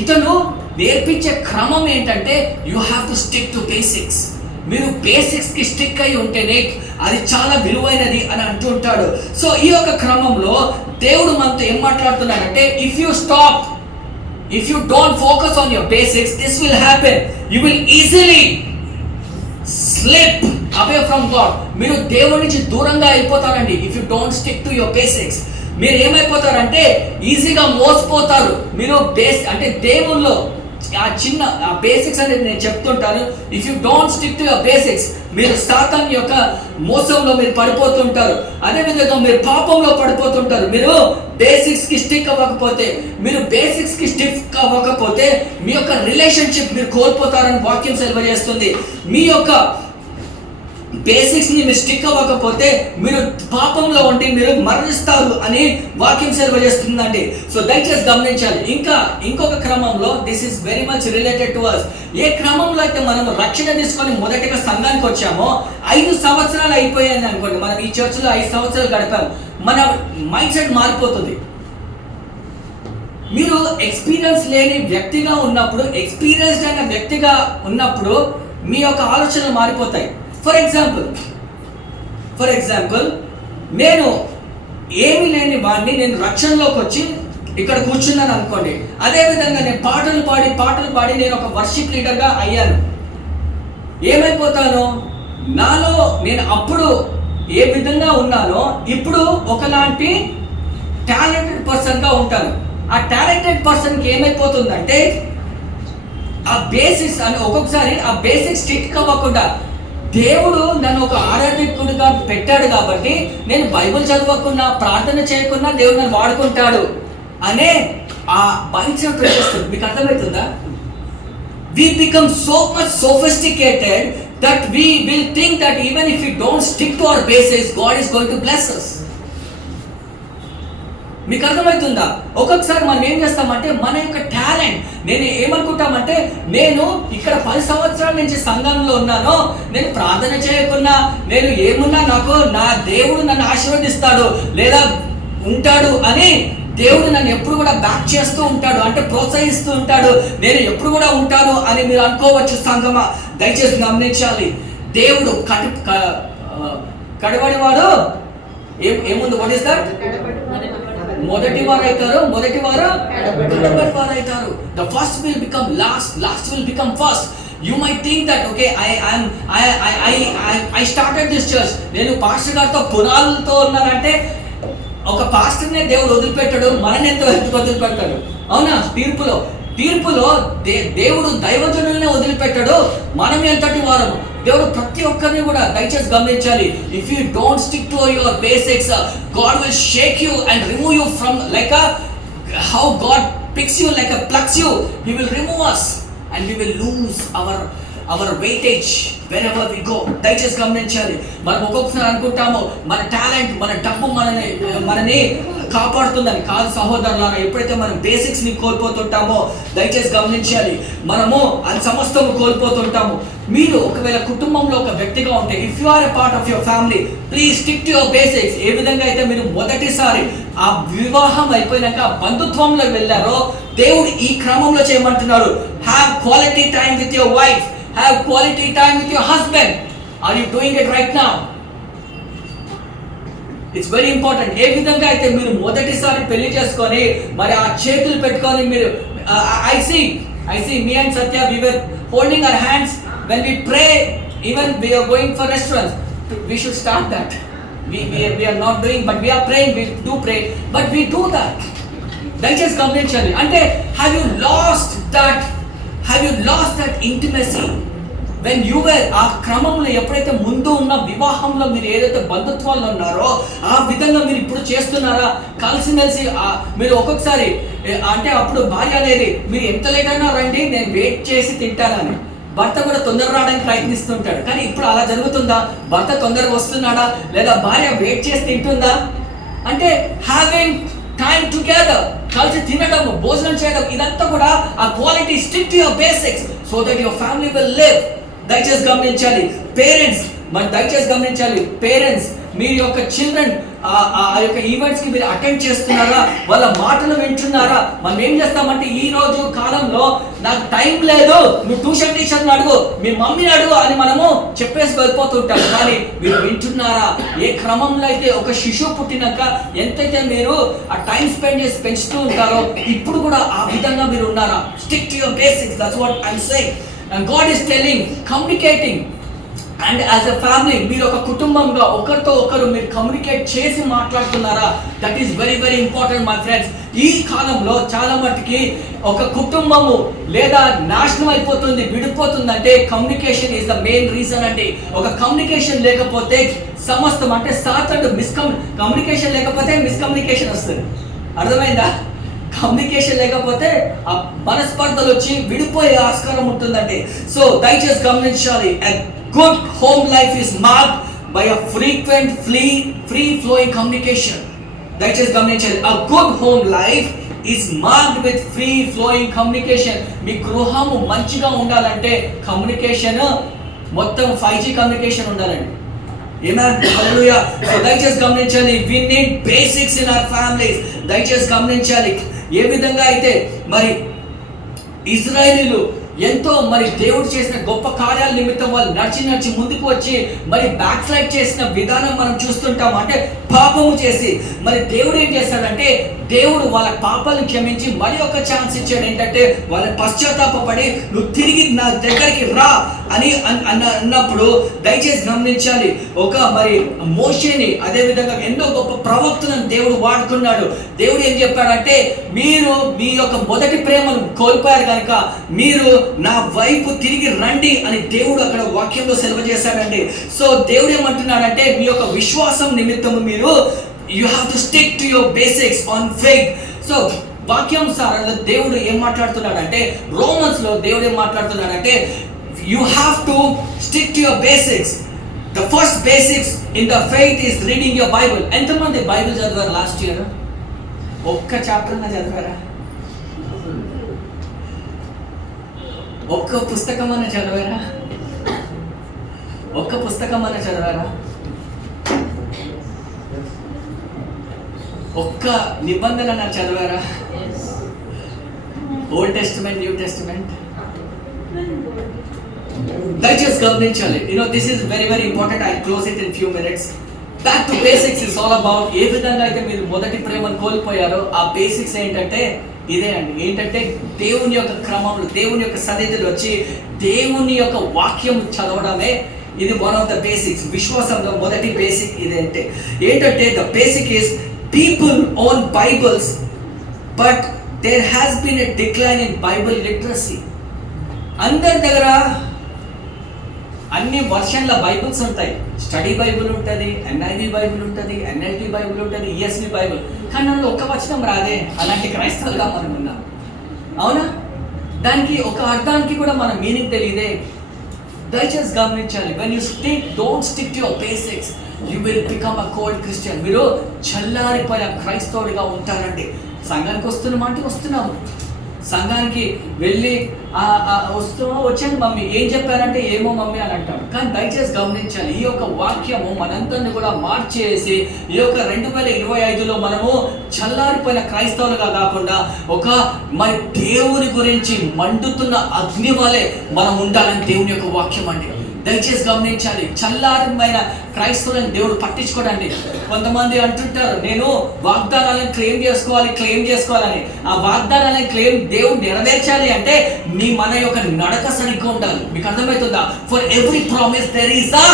ఇతను నేర్పించే క్రమం ఏంటంటే you have to stick to basics. మీరు బేసిక్స్ కి స్టిక్ అయి ఉంటేనే అది చాలా విలువైనది అని అంటుంటాడు. సో ఈ యొక్క క్రమంలో దేవుడు మనతో ఏం మాట్లాడుతున్నాడంటే, if you don't focus on your basics, this will happen. You will easily slip away from God. మీరు దేవుడి నుంచి దూరంగా అయిపోతారండి. If you don't stick to your basics, మీరు ఏమైపోతారంటే ఈజీగా మోసపోతారు. మీరు అంటే దేవుల్లో ఆ చిన్న బేసిక్స్ అనేది నేను చెప్తుంటాను. If you don't stick to your basics, మీరు సాతాన్ యొక్క మోసంలో మీరు పడిపోతుంటారు. అదేవిధంగా మీరు పాపంలో పడిపోతుంటారు. మీరు బేసిక్స్ కి స్టిక్ అవ్వకపోతే, మీ యొక్క రిలేషన్షిప్ మీరు కోల్పోతారని వాక్యం సెలవు చేస్తుంది. మీ యొక్క బేసిక్స్ ని మీరు స్టిక్ అవ్వకపోతే మీరు పాపంలో ఉండి మీరు మరణిస్తారు అని వాక్యం సెలవు చేస్తుందండి. సో దయచేసి గమనించాలి. ఇంకొక క్రమంలో this is very much related to us. ఏ క్రమంలో అయితే మనం రక్షణ తీసుకొని మొదటిగా సంఘానికి వచ్చామో 5 సంవత్సరాలు అయిపోయాయి అనుకోండి, మనం ఈ చర్చిలో 5 సంవత్సరాలు గడిపాము, మన మైండ్ సెట్ మారిపోతుంది. మీరు ఎక్స్పీరియన్స్ లేని వ్యక్తిగా ఉన్నప్పుడు, ఎక్స్పీరియన్స్డ్ అయిన వ్యక్తిగా ఉన్నప్పుడు మీ యొక్క ఆలోచనలు మారిపోతాయి. ఫర్ ఎగ్జాంపుల్ నేను ఏమీ లేని వాడిని, నేను రక్షణలోకి వచ్చి ఇక్కడ కూర్చున్నాను అనుకోండి. అదేవిధంగా నేను పాటలు పాడి నేను ఒక వర్షిప్ లీడర్గా అయ్యాను. ఏమైపోతాను, నాలో నేను అప్పుడు ఏ విధంగా ఉన్నానో ఇప్పుడు ఒకలాంటి టాలెంటెడ్ పర్సన్గా ఉంటాను. ఆ టాలెంటెడ్ పర్సన్కి ఏమైపోతుందంటే ఆ బేసిక్స్ అని ఒక్కొక్కసారి ఆ బేసిక్స్ స్టిక్ అవ్వకుండా, దేవుడు నన్ను ఒక ఆరాధకుడిగా పెట్టాడు కాబట్టి నేను బైబిల్ చదవకున్నా ప్రార్థన చేయకున్నా దేవుడు నన్ను వాడుకుంటాడు అనే ఆ మైండ్ సెట్ వచ్చేస్తుంది. మీకు అర్థమవుతుందా? We become so much sophisticated that we will think that even if we don't stick to our basics, God is going to bless us. మీకు అర్థమవుతుందా? ఒక్కొక్కసారి మనం ఏం చేస్తామంటే మన యొక్క టాలెంట్, నేను ఏమనుకుంటామంటే నేను ఇక్కడ 10 సంవత్సరాల నుంచి సంఘంలో ఉన్నాను, నేను ప్రార్థన చేయకున్నా నేను ఏమున్నా నాకు నా దేవుడు నన్ను ఆశీర్వదిస్తాడు లేదా ఉంటాడు అని దేవుడు నన్ను ఎప్పుడు కూడా బ్యాక్ చేస్తూ ఉంటాడు, అంటే ప్రోత్సహిస్తూ ఉంటాడు, నేను ఎప్పుడు కూడా ఉంటాను అని మీరు అనుకోవచ్చు. సంగమా దయచేసి గమనించాలి. దేవుడు కడబడివాడు ఏముంది, వాట్ ఇస్ దట్? మొదటి వారు అవుతారు. The first will become last will become first. You might think that okay, I started this church, నేను పాస్టర్ గారితో పునాదులతో ఉన్నానంటే, ఒక పాస్టర్నే దేవుడు వదిలిపెట్టాడు, మనని ఎంతో వదిలిపెట్టాడు. అవునా? తీర్పులో దేవుడు దైవజనులనే వదిలిపెట్టాడు, మనం ఎంతటి వారము. దేవుడు ప్రతి ఒక్కరిని కూడా దయచేసి గమనించాలి. If you don't stick to your basics, God will shake you and remove you from like how God picks you, like plucks you, he will remove us and we will lose our weightage wherever we go. దయచేసి గమనించాలి. మనం ఒక్కొక్కసారి అనుకుంటాము మన talent, మన డబ్బు మనని కాపాడుతుందని. కాదు సహోదరులారా, ఎప్పుడైతే మనం బేసిక్స్ ని కోల్పోతుంటామో దయచేసి గమనించాలి, మనము అది సమస్తము కోల్పోతుంటాము. మీరు ఒకవేళ కుటుంబంలో ఒక వ్యక్తిగా ఉంటే, if you are a part of your family, please stick to your basics. ఏ విధంగా అయితే మీరు మొదటిసారి ఆ వివాహం అయిపోయినాక బంధుత్వంలో వెళ్ళారో దేవుడు ఈ క్రమంలో చేయమంటున్నాడు. Have quality time with your wife, have quality time with your husband. Are you doing it right now? It's very important. ఏ విధంగా అయితే మీరు మొదటిసారి పెళ్లి చేసుకొని మరి ఆ చేతులు పెట్టుకొని మీరు I see me and Satya, we were holding our hands when we pray, even we are going for restaurants. We should start that. We are not doing, but we are praying. We do pray, but we do that. దయచేసి గమనించాలి. అంటే have you lost that intimacy when you were ఆ క్రమంలో ఎప్పుడైతే ముందు ఉన్న వివాహంలో మీరు ఏదైతే బంధుత్వాల్లో ఉన్నారో ఆ విధంగా మీరు ఇప్పుడు చేస్తున్నారా? కలిసిమెలిసి మీరు ఒక్కొక్కసారి అంటే అప్పుడు భార్య అనేది మీరు ఎంత లేట్ అయినా రండి, నేను వెయిట్ చేసి తింటానని. భర్త కూడా తొందర రావడానికి ప్రయత్నిస్తుంటాడు. కానీ ఇప్పుడు అలా జరుగుతుందా? భర్త తొందరగా వస్తున్నాడా లేదా భార్య వెయిట్ చేసి తింటుందా? అంటే హ్యావింగ్ టైం టుగెదర్, కలిసి తినడం, భోజనం చేయడం, ఇదంతా కూడా ఆ quality. Stick to your basics so that your family will live. దయచేసి గమనించాలి. పేరెంట్స్ మరి దయచేసి గమనించాలి, పేరెంట్స్ మీ యొక్క చిల్డ్రన్ ఆ యొక్క ఈవెంట్స్ కి మీరు అటెండ్ చేస్తున్నారా, వాళ్ళ మాటలు వింటున్నారా? మనం ఏం చేస్తామంటే ఈ రోజు కాలంలో నాకు టైం లేదు, నువ్వు ట్యూషన్ టీచర్ని అడుగు, మీ మమ్మీని అడుగు అని మనము చెప్పేసి వెళ్ళిపోతుంటాం. కానీ మీరు వింటున్నారా? ఏ క్రమంలో అయితే ఒక శిశువు పుట్టినాక ఎంతైతే మీరు ఆ టైం స్పెండ్ చేసి పెంచుతూ ఉంటారో ఇప్పుడు కూడా ఆ విధంగా మీరు ఉన్నారా? Stick to your basics, that's what I am saying. And God is telling, communicating. And as a family మీరు ఒక కుటుంబంగా ఒకరితో ఒకరు మీరు కమ్యూనికేట్ చేసి మాట్లాడుతున్నారా? That is very very important my friends. ఈ కాలంలో చాలా మట్టుకి ఒక కుటుంబము లేదా నాశనం అయిపోతుంది, విడిపోతుందంటే communication is the main reason అండి. ఒక కమ్యూనికేషన్ లేకపోతే సమస్తం అంటే కమ్యూనికేషన్ లేకపోతే మిస్కమ్యూనికేషన్ వస్తుంది. అర్థమైందా? కమ్యూనికేషన్ లేకపోతే ఆ మనస్పర్ధలు వచ్చి విడిపోయే ఆస్కారం ఉంటుందండి. సో దయచేసి గమనించాలి, good home life is marked by a frequent free flowing communication. That is గమనించాలి, a good home life is marked with free flowing communication. మీ గృహము మంచిగా ఉండాలంటే కమ్యూనికేషన్ మొత్తం 5G కమ్యూనికేషన్ ఉండాలండి. హల్లెలూయా. సో దయచేసి గమనించాలి, we need basics in our families. దయచేసి గమనించాలి, ఏ విధంగా అయితే మరి ఇజ్రాయేలీలు ఎంతో మరి దేవుడు చేసిన గొప్ప కార్యాల నిమిత్తం వాళ్ళు నడిచి ముందుకు వచ్చి మరి బ్యాక్ స్లైడ్ చేసిన విధానం మనం చూస్తుంటాం. అంటే పాపము చేసి మరి దేవుడు ఏం చేస్తాడంటే దేవుడు వాళ్ళ పాపాలను క్షమించి మరి ఒక ఛాన్స్ ఇచ్చాడు. ఏంటంటే వాళ్ళ పశ్చాత్తాపడి నువ్వు తిరిగి నా దగ్గరికి రా అని అన్నప్పుడు దయచేసి గమనించాలి, ఒక మరి మోషేని అదే విధంగా ఎన్నో గొప్ప ప్రవక్తలను దేవుడు వాడుకున్నాడు. దేవుడు ఏం చెప్పాడంటే మీరు మీ యొక్క మొదటి ప్రేమను కోల్పోయారు కనుక మీరు నా వైపు తిరిగి రండి అని దేవుడు అక్కడ వాక్యంలో సెలవు చేశాడండి. సో దేవుడు ఏమంటున్నాడంటే మీ యొక్క విశ్వాసం నిమిత్తము మీరు you have to stick to your basics on faith. So వాక్యానుసారంగా దేవుడు ఏం మాట్లాడుతున్నాడంటే, రోమన్స్ లో దేవుడు ఏం మాట్లాడుతున్నాడంటే you have to stick to your basics. The first basics in the faith is reading your Bible. ఎంతమంది బైబిల్ చదివారు లాస్ట్ ఇయర్? ఒక్క chapter నా చదివారా? ఒక్క పుస్తకం అన్న చదివారా? ఒక్క పుస్తకం అన్న చదివారా? ఒక్క నిబంధన నా చదివారా? Old Testament, New Testament. దయచేసి గమనించాలి, this is very very important. I close it in few minutes. Back to basics is all about ఏ విధంగా అయితే మీరు మొదటి ప్రేమను కోల్పోయారో ఆ బేసిక్స్ ఏంటంటే ఇదే అండి. ఏంటంటే దేవుని యొక్క క్రమంలో దేవుని యొక్క సన్నిధిలో వచ్చి దేవుని యొక్క వాక్యం చదవడమే ఇది వన్ ఆఫ్ ద బేసిక్స్. విశ్వాసంలో మొదటి బేసిక్ ఇదేంటే ఏంటంటే the basic is people own Bibles, but there has been a decline in Bible literacy. అందరి దగ్గర అన్ని వర్షన్ల బైబుల్స్ ఉంటాయి. స్టడీ బైబుల్ ఉంటుంది, NIV బైబుల్ ఉంటుంది, NLT బైబుల్ ఉంటుంది, ESV బైబుల్. కానీ అందులో ఒక్క వచనం రాదే. అలాంటి క్రైస్తవులుగా మనం ఉన్నాం, అవునా? దానికి ఒక అర్థానికి కూడా మన మీనింగ్ తెలియదే. దయచేసి గమనించాలి, when you don't stick to your basics, you will become a cold Christian. మీరు చల్లారిపోయిన క్రైస్తవుడిగా ఉంటారండి. సంఘానికి వస్తున్నాము, సంఘానికి వెళ్ళి వచ్చాను మమ్మీ, ఏం చెప్పారంటే ఏమో మమ్మీ అని అంటాం. కానీ దయచేసి గమనించాలి, ఈ యొక్క వాక్యము మనందరినీ కూడా మార్చేసి ఈ యొక్క 2025లో మనము చల్లారిపోయిన క్రైస్తవులుగా కాకుండా ఒక మరి దేవుని గురించి మండుతున్న అగ్ని వలె మనం ఉండాలని దేవుని యొక్క వాక్యం అండి. దయచేసి గమనించాలి, చల్లారిమైన క్రైస్తవులను దేవుడు పట్టించుకోడండి. కొంతమంది అంటుంటారు నేను వాగ్దానాలను క్లెయిమ్ చేసుకోవాలని. ఆ వాగ్దానాలను దేవుడు నెరవేర్చాలి అంటే మన యొక్క నడక సరిగ్గా ఉండాలి. మీకు అర్థమవుతుందా? For every promise there is a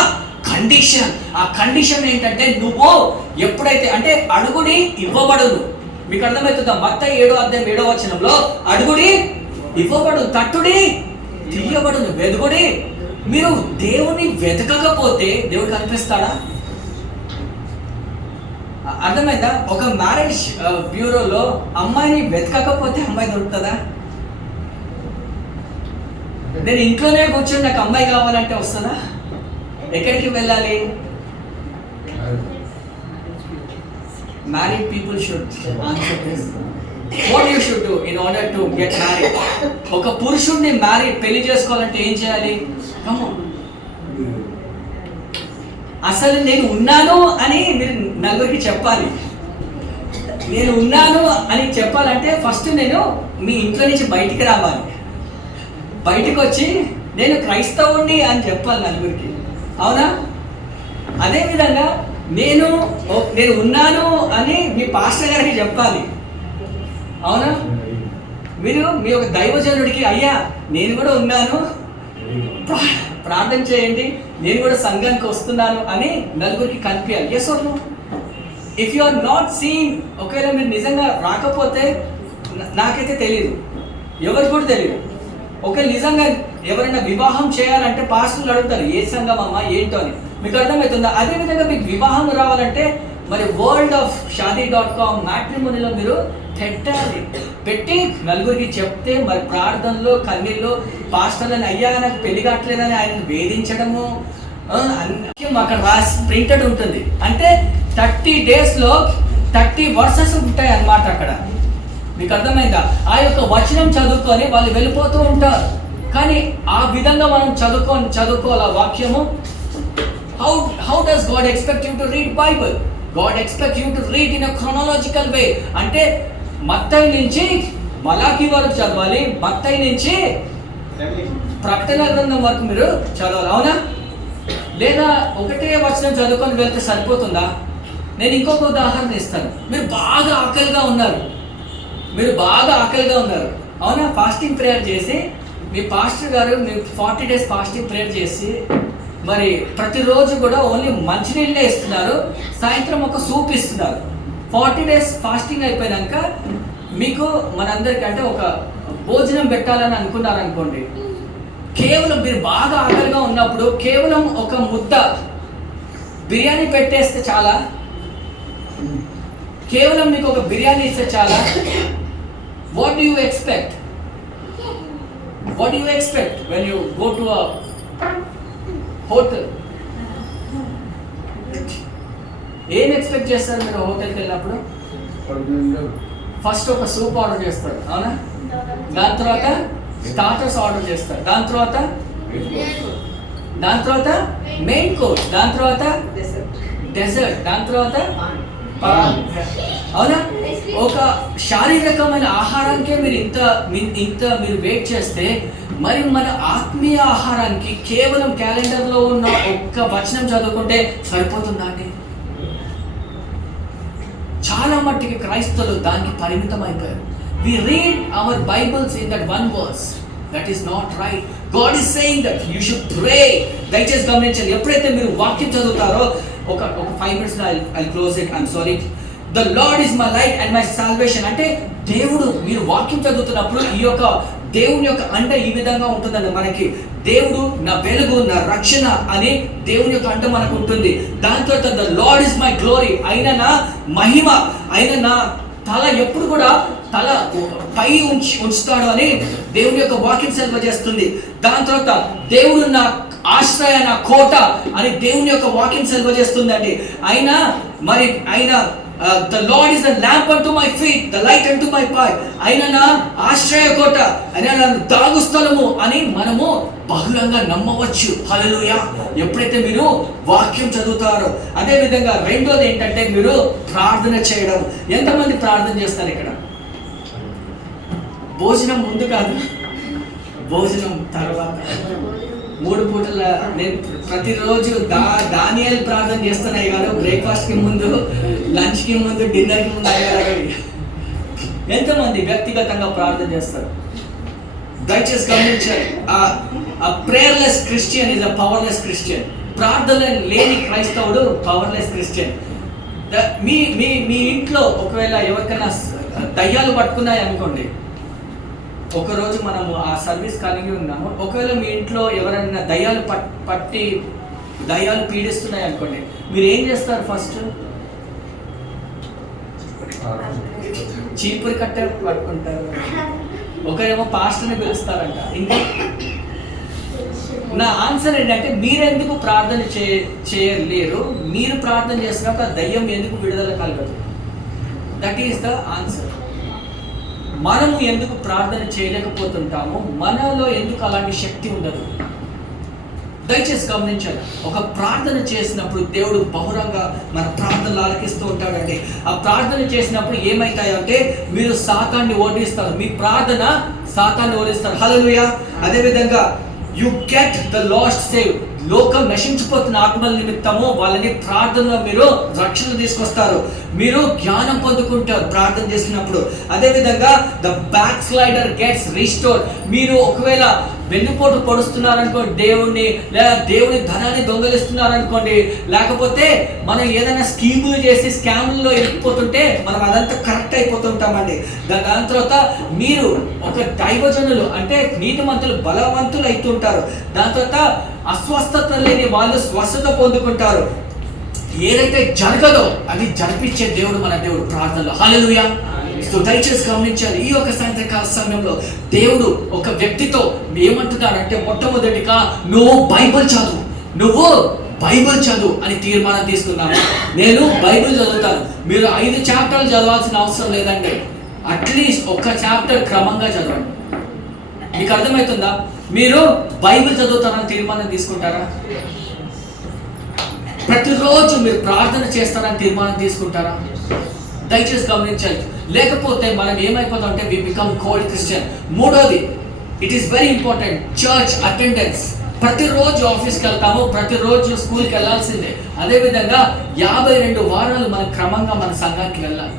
condition. ఆ కండిషన్ ఏంటంటే నువ్వు ఎప్పుడైతే అంటే అడుగుడి ఇవ్వబడును. మీకు అర్థమవుతుందా? మత్తయి 7:7 అడుగుడి ఇవ్వబడును, తట్టుడి తీయబడును, వెదుగుడి. మీరు దేవుని వెతకకపోతే దేవుడు కనిపిస్తాడా? అర్థమైందా? ఒక మ్యారేజ్ బ్యూరోలో అమ్మాయిని వెతకకపోతే అమ్మాయి దొరుకుతుందా? నేను ఇంట్లోనే కూర్చొని నాకు అమ్మాయి కావాలంటే వస్తుందా? ఎక్కడికి వెళ్ళాలి? Married people should answer this. What you should do in order to get married? ఒక పురుషుడిని పెళ్లి చేసుకోవాలంటే ఏం చేయాలి? Come on. అసలు నేను ఉన్నాను అని మీరు నలుగురికి చెప్పాలి. నేను ఉన్నాను అని చెప్పాలంటే ఫస్ట్ నేను మీ ఇంట్లో నుంచి బయటికి రావాలి. బయటకు వచ్చి నేను క్రైస్తవుణ్ణి అని చెప్పాలి నలుగురికి. అవునా? అదేవిధంగా నేను ఉన్నాను అని మీ పాస్టర్ గారికి చెప్పాలి. అవునా? మీరు మీ ఒక దైవజనుడికి అయ్యా నేను కూడా ఉన్నాను, ప్రార్థన చేయండి, నేను కూడా సంఘానికి వస్తున్నాను అని నలుగురికి కనిపించాలి. Yes or no? If you are not seen, ఒకవేళ మీరు నిజంగా రాకపోతే నాకైతే తెలియదు, ఎవరికి కూడా తెలియదు. ఒకవేళ నిజంగా ఎవరైనా వివాహం చేయాలంటే పాస్టర్లు అడుగుతారు ఏ సంఘం అమ్మా ఏంటో అని. మీకు అర్థమవుతుందా? అదేవిధంగా మీకు వివాహం రావాలంటే మరి worldofshadi.com మ్యాట్రిమోనీలో మీరు పెట్టాలి. పెట్టి నలుగురికి చెప్తే మరి ప్రార్థనలో కన్నీళ్ళు పాస్టర్లని అయ్యా నాకు పెళ్లి కావట్లేదని ఆయన వేధించడము అక్కడ రాసి ప్రింటెడ్ ఉంటుంది. అంటే 30 daysలో 30 verses ఉంటాయి అన్నమాట అక్కడ. మీకు అర్థమైందా? ఆ యొక్క వచనం చదువుకొని వాళ్ళు వెళ్ళిపోతూ ఉంటారు. కానీ ఆ విధంగా మనం చదువుకోవాలి వాక్యము. How does God expect you to read Bible? God expects you to read in a chronological way. అంటే మత్తయి నుంచి మలాకి వరకు చదవాలి, మత్తయి నుంచి ప్రకటన గ్రంథం వరకు మీరు చదవాలి. అవునా? లేదా ఒకటే వచనం చదువుకొని వెళ్తే సరిపోతుందా? నేను ఇంకొక ఉదాహరణ ఇస్తాను. మీరు బాగా ఆకలిగా ఉన్నారు, అవునా? ఫాస్టింగ్ ప్రేయర్ చేసి మీ పాస్టర్ గారు మీరు 40 days ఫాస్టింగ్ ప్రేయర్ చేసి మరి ప్రతిరోజు కూడా ఓన్లీ మంచినీళ్ళే ఇస్తున్నారు, సాయంత్రం ఒక సూప్ ఇస్తున్నారు. 40 days ఫాస్టింగ్ అయిపోయాక మీకు మనందరికంటే ఒక భోజనం పెట్టాలని అనుకున్నారనుకోండి. కేవలం మీరు బాగా ఆకలిగా ఉన్నప్పుడు కేవలం ఒక ముద్ద బిర్యానీ పెట్టేస్తే చాలా, కేవలం మీకు ఒక బిర్యానీ ఇస్తే చాలా. What do you expect when you go to a hotel? ఏం ఎక్స్పెక్ట్ చేస్తారు మీరు హోటల్కి వెళ్ళినప్పుడు? ఫస్ట్ ఒక సూప్ ఆర్డర్ చేస్తారు, అవునా? దాని తర్వాత స్టార్టర్స్ ఆర్డర్ చేస్తారు, దాని తర్వాత మెయిన్ కోర్స్, దాని తర్వాత డెజర్ట్, దాని తర్వాత అవునా? ఒక శారీరకమైన ఆహారానికే మీరు ఇంత మీరు వెయిట్ చేస్తే మరి మన ఆత్మీయ ఆహారానికి కేవలం క్యాలెండర్లో ఉన్న ఒక్క వచనం చదువుకుంటే సరిపోతుందా అండి? చాలా మట్టికి క్రైస్తవులు దానికి పరిమితం అయిపోయారు. We read our Bibles in that one verse. That is not right. God is saying that you should pray. దయచేసి గమనించండి, ఎప్పుడైతే మీరు వాక్యం చదువుతారో ఒక 5 minutes I'll close it. I'm sorry. The Lord is my light and my salvation. అంటే దేవుడు, మీరు వాక్యం చదువుతున్నప్పుడు ఈ యొక్క దేవుని యొక్క అండ ఈ విధంగా ఉంటుందండి మనకి. దేవుడు నా వెలుగు, నా రక్షణ అని దేవుని యొక్క అంట మనకు ఉంటుంది. దాని తర్వాత the lord is my glory, అయిన నా మహిమ, అయిన నా తల ఎప్పుడు కూడా తల పై ఉంచుతాడు అని దేవుని యొక్క వాక్యం సెలవు చేస్తుంది. దాని తర్వాత దేవుడు నా ఆశ్రయ, నా కోట అని దేవుని యొక్క వాక్యం సెలవు చేస్తుంది అండి. అయినా the Lord is the lamp unto my feet, the light unto my path. ఆయన నా ఆశ్రయ కోట, ఆయన నా దాగు స్థలము అని మనము బహుళంగా నమ్మవచ్చు. హల్లెలూయా! ఎప్పుడైతే మీరు వాక్యం చదువుతారో. అదే విధంగా రెండోది ఏంటంటే మీరు ప్రార్థన చేయడం. ఎంతమంది ప్రార్థన చేస్తారు ఇక్కడ? భోజనం ముందు కాదు, భోజనం తర్వాత. 3 పూటల నేను ప్రతిరోజు దానియేలు ప్రార్థన చేస్తాను అయ్యగారు. బ్రేక్ఫాస్ట్కి ముందు, లంచ్కి ముందు, డిన్నర్కి ముందు అయ్యగారు. ఎంతమంది వ్యక్తిగతంగా ప్రార్థన చేస్తారు? దయచేసి గమనించారు, prayerless Christian is a powerless Christian. ప్రార్థన లేని క్రైస్తవుడు పవర్లెస్ క్రిస్టియన్. మీ ఇంట్లో ఒకవేళ ఎవరికైనా దయ్యాలు పట్టుకున్నాయి అనుకోండి, ఒకరోజు మనము ఆ సర్వీస్ కలిగి ఉన్నాము. ఒకవేళ మీ ఇంట్లో ఎవరైనా దయ్యాలు పీడిస్తున్నాయి అనుకోండి, మీరు ఏం చేస్తారు? ఫస్ట్ చీపురు కట్ట పట్టుకుంటారు, ఒకరేమో పాస్టర్ని పిలుస్తారంట. ఇంకా నా ఆన్సర్ ఏంటంటే మీరెందుకు ప్రార్థన చేయలేరు? మీరు ప్రార్థన చేసినప్పుడు ఆ దయ్యం ఎందుకు విడుదల కలగదు? That is the answer. మనము ఎందుకు ప్రార్థన చేయలేకపోతుంటాము? మనలో ఎందుకు అలాంటి శక్తి ఉండదు? దయచేసి గమనించాలి, ఒక ప్రార్థన చేసినప్పుడు దేవుడు బహురంగా మన ప్రార్థనలు ఆలకిస్తూ ఉంటాడండి. ఆ ప్రార్థన చేసినప్పుడు ఏమైతాయంటే మీరు సాతాన్ని ఓడిస్తారు, మీ ప్రార్థన సాతాన్ని ఓడిస్తారు. హల్లెలూయా. అదేవిధంగా you get the last save, లోకం నశించిపోతున్న ఆత్మల నిమిత్తము వాళ్ళని ప్రార్థనలో మీరు రక్షణ తీసుకొస్తారు, మీరు జ్ఞానం పొందుకుంటారు ప్రార్థన చేసినప్పుడు. అదేవిధంగా the back slider gets restore, మీరు ఒకవేళ వెన్నుపోటు పొడుస్తున్నారనుకోండి దేవుణ్ణి, లేదా దేవుని ధనాన్ని దొంగలిస్తున్నారనుకోండి, లేకపోతే మనం ఏదైనా స్కీములు చేసి స్కాముల్లో వెళ్ళిపోతుంటే మనం అదంతా కరెక్ట్ అయిపోతుంటామండి. దాని తర్వాత మీరు ఒక దైవజనులు అంటే నీతిమంతులు బలవంతులు అవుతుంటారు. దాని తర్వాత అస్వస్థత లేని వాళ్ళు స్వస్థత పొందుకుంటారు. ఏదైతే జరగదో అది జరిపించే దేవుడు మన దేవుడు ప్రార్థనలో. హల్లెలూయా. సో దయచేసి గమనించాలి, ఈ యొక్క సాయంత్రకాల సమయంలో దేవుడు ఒక వ్యక్తితో ఏమంటున్నాడంటే, మొట్టమొదటిగా నువ్వు బైబిల్ చదువు అని తీర్మానం తీసుకున్నాను. నేను బైబిల్ చదువుతాను. మీరు 5 చాప్టర్లు చదవాల్సిన అవసరం లేదండి, అట్లీస్ట్ ఒక చాప్టర్ క్రమంగా చదవండి. మీకు అర్థమవుతుందా? మీరు బైబిల్ చదువుతారని తీర్మానం తీసుకుంటారా? ప్రతిరోజు మీరు ప్రార్థన చేస్తారని తీర్మానం తీసుకుంటారా? దయచేసి గమనించాలి. లేకపోతే మనం ఏమైపోతాం అంటే వి బికమ్ కోల్డ్ క్రిస్టియన్. మూడోది, it is very important, church attendance. ప్రతిరోజు ఆఫీస్కి వెళ్తాము, ప్రతిరోజు స్కూల్కి వెళ్ళాల్సిందే. అదేవిధంగా 52 వారాలు మనం క్రమంగా మన సంఘానికి వెళ్ళాలి.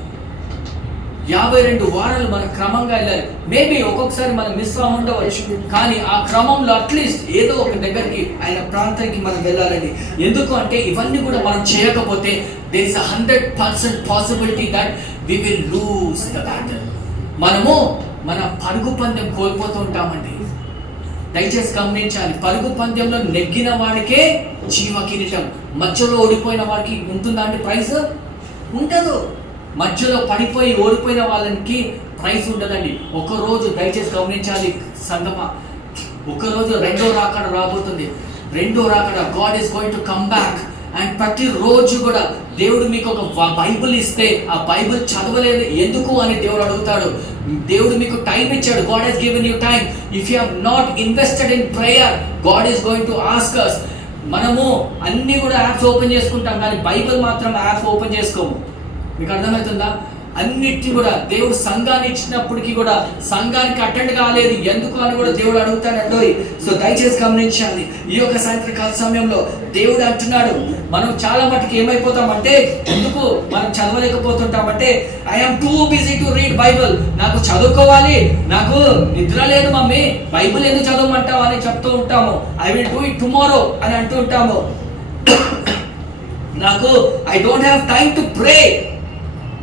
52 వారాలు మనం క్రమంగా వెళ్ళాలి. మేబీ ఒక్కొక్కసారి మనం మిస్ ఉండవచ్చు, కానీ ఆ క్రమంలో అట్లీస్ట్ ఏదో ఒక దగ్గరికి ఆయన ప్రాంతానికి మనం వెళ్ళాలండి. ఎందుకు అంటే ఇవన్నీ కూడా మనం చేయకపోతే there is a 100% possibility that we will lose the battle. మనము మన పరుగు పందెం కోల్పోతూ ఉంటామండి. దయచేసి గమనించాలి, పరుగు పందెంలో నెగ్గిన వాడికే జీవ కిరీటం, మధ్యలో ఓడిపోయిన వాడికి ఉంటుందా అండి ప్రైజ్? ఉండదు. మధ్యలో పడిపోయి ఓడిపోయిన వాళ్ళకి ప్రైజ్ ఉండదండి. ఒకరోజు దయచేసి గమనించాలి సంగమా, ఒకరోజు రెండో రాకడ రాబోతుంది. రెండో రాకడ, God is going to come back. And ప్రతిరోజు కూడా దేవుడు మీకు ఒక బైబిల్ ఇస్తే ఆ బైబిల్ చదవలేదు ఎందుకు అని దేవుడు అడుగుతాడు. దేవుడు మీకు టైం ఇచ్చాడు. God has given you time. If you have not invested in prayer, God is going to ask us. మనము అన్ని కూడా యాప్స్ ఓపెన్ చేసుకుంటాం, కానీ బైబిల్ మాత్రం యాప్ ఓపెన్ చేసుకోము. మీకు అర్థమవుతుందా? అన్నిటిని కూడా దేవుడు సంఘాన్ని ఇచ్చినప్పటికీ కూడా సంఘానికి అటెండ్ కాలేదు ఎందుకు అని కూడా దేవుడు అడుగుతాడండి. సో దయచేసి గమనించాలి, ఈ యొక్క సాయంత్రకాల సమయంలో దేవుడు అంటున్నాడు, మనం చాలా మటుకు ఏమైపోతామంటే, ఎందుకు మనం చదవలేకపోతుంటామంటే, I'm too busy to read Bible. నాకు చదువుకోవాలి, నాకు నిద్ర లేదు మమ్మీ, బైబిల్ ఎందుకు చదవమంటావు అని చెప్తూ ఉంటాము. I will do it tomorrow అని అంటూ ఉంటాము. నాకు I don't have time to pray,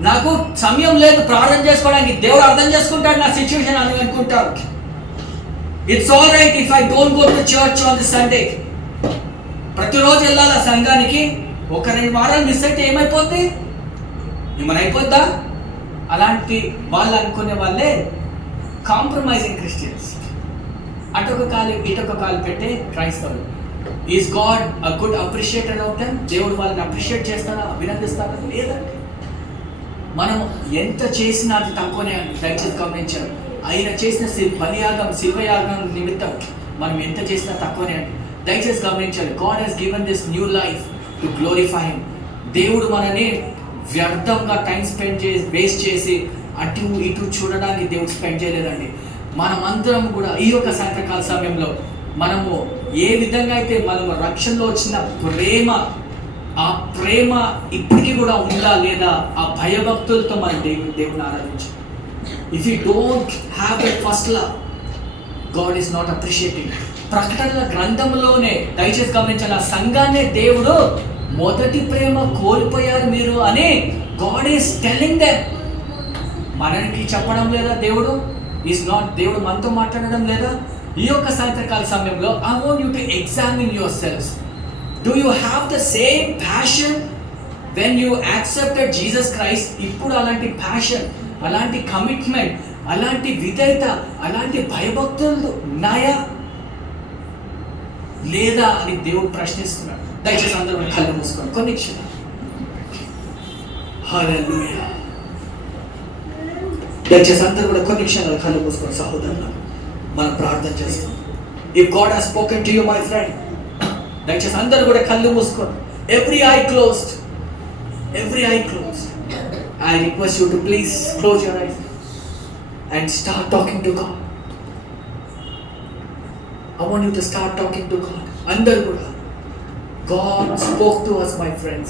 నాకు సమయం లేదు ప్రార్థన చేసుకోవడానికి. దేవుడు అర్థం చేసుకుంటాడు నా సిచ్యువేషన్ అని అనుకుంటారు. It's all right if I don't go to church on the Sunday. ప్రతిరోజు వెళ్ళాలి సంఘానికి, ఒక 2 వారాలు మిస్ అయితే ఏమైపోద్ది? ఏమైనా అయిపోద్దా? అలాంటి వాళ్ళు అనుకునే వాళ్ళే కాంప్రమైజింగ్ క్రిస్టియన్స్. అటొక కాలు ఇటొక కాలు పెట్టే క్రైస్తవులు. Is got a good appreciated of them? దేవుడు వాళ్ళని అప్రిషియేట్ చేస్తాడా, అభినందిస్తాడా? లేదండి. మనం ఎంత చేసినా అది తక్కువనే అండి. దయచేసి గమనించారు, ఆయన చేసిన బలియాగం శిల్వయాగం నిమిత్తం మనం ఎంత చేసినా తక్కువనే అండి. దయచేసి గమనించాలి, God has given this new life to glorify him. దేవుడు మనని వ్యర్థంగా టైం స్పెండ్ చేసి వేస్ట్ చేసి అటు ఇటు చూడడానికి దేవుడు స్పెండ్ చేయలేదండి. మనమందరం కూడా ఈ యొక్క సాయంత్రకాల సమయంలో మనము ఏ విధంగా అయితే మనము రక్షణలో వచ్చిన ప్రేమ, ఆ ప్రేమ ఇప్పటికీ కూడా ఉందా లేదా, ఆ భయభక్తులతో మన దేవుని ఆరాధించాలి. If you don't have that first love, God is not appreciating. ప్రకటనల గ్రంథంలోనే దయచేసి గమనించాలి, ఆ సంఘాన్నే దేవుడు మొదటి ప్రేమ కోల్పోయారు మీరు అని గాడ్ ఈస్ టెల్లింగ్ దెమ్. మనకి చెప్పడం లేదా దేవుడు? ఈస్ నాట్, దేవుడు మనతో మాట్లాడడం లేదా? ఈ యొక్క సాయంత్రకాల సమయంలో I want you to examine your selfs. Do you have the same passion when you accepted Jesus Christ? ఇప్పుడు అలాంటి ప్యాషన్, అలాంటి కమిట్మెంట్, అలాంటి విధేయత, అలాంటి భయభక్తులు ఉన్నాయా లేదా అని దేవుడు ప్రశ్నిస్తున్నాడు. దయచేసి అందరూ కళ్ళు మూసుకోండి కొన్ని క్షణాలు. హల్లెలూయా. దయచేసి అందరూ కూడా కొన్ని క్షణాలు కళ్ళు మూసుకోండి. సహోదరులు, మనం ప్రార్థన చేస్తాం. If God has spoken to you, my friend, దయచేసి అందరూ కూడా కళ్ళు మూసుకోండి. Every I closed. I request you to please close your eyes and start talking to God. I want you to start talking to God. Andaru kuda God spoke to us, my friends,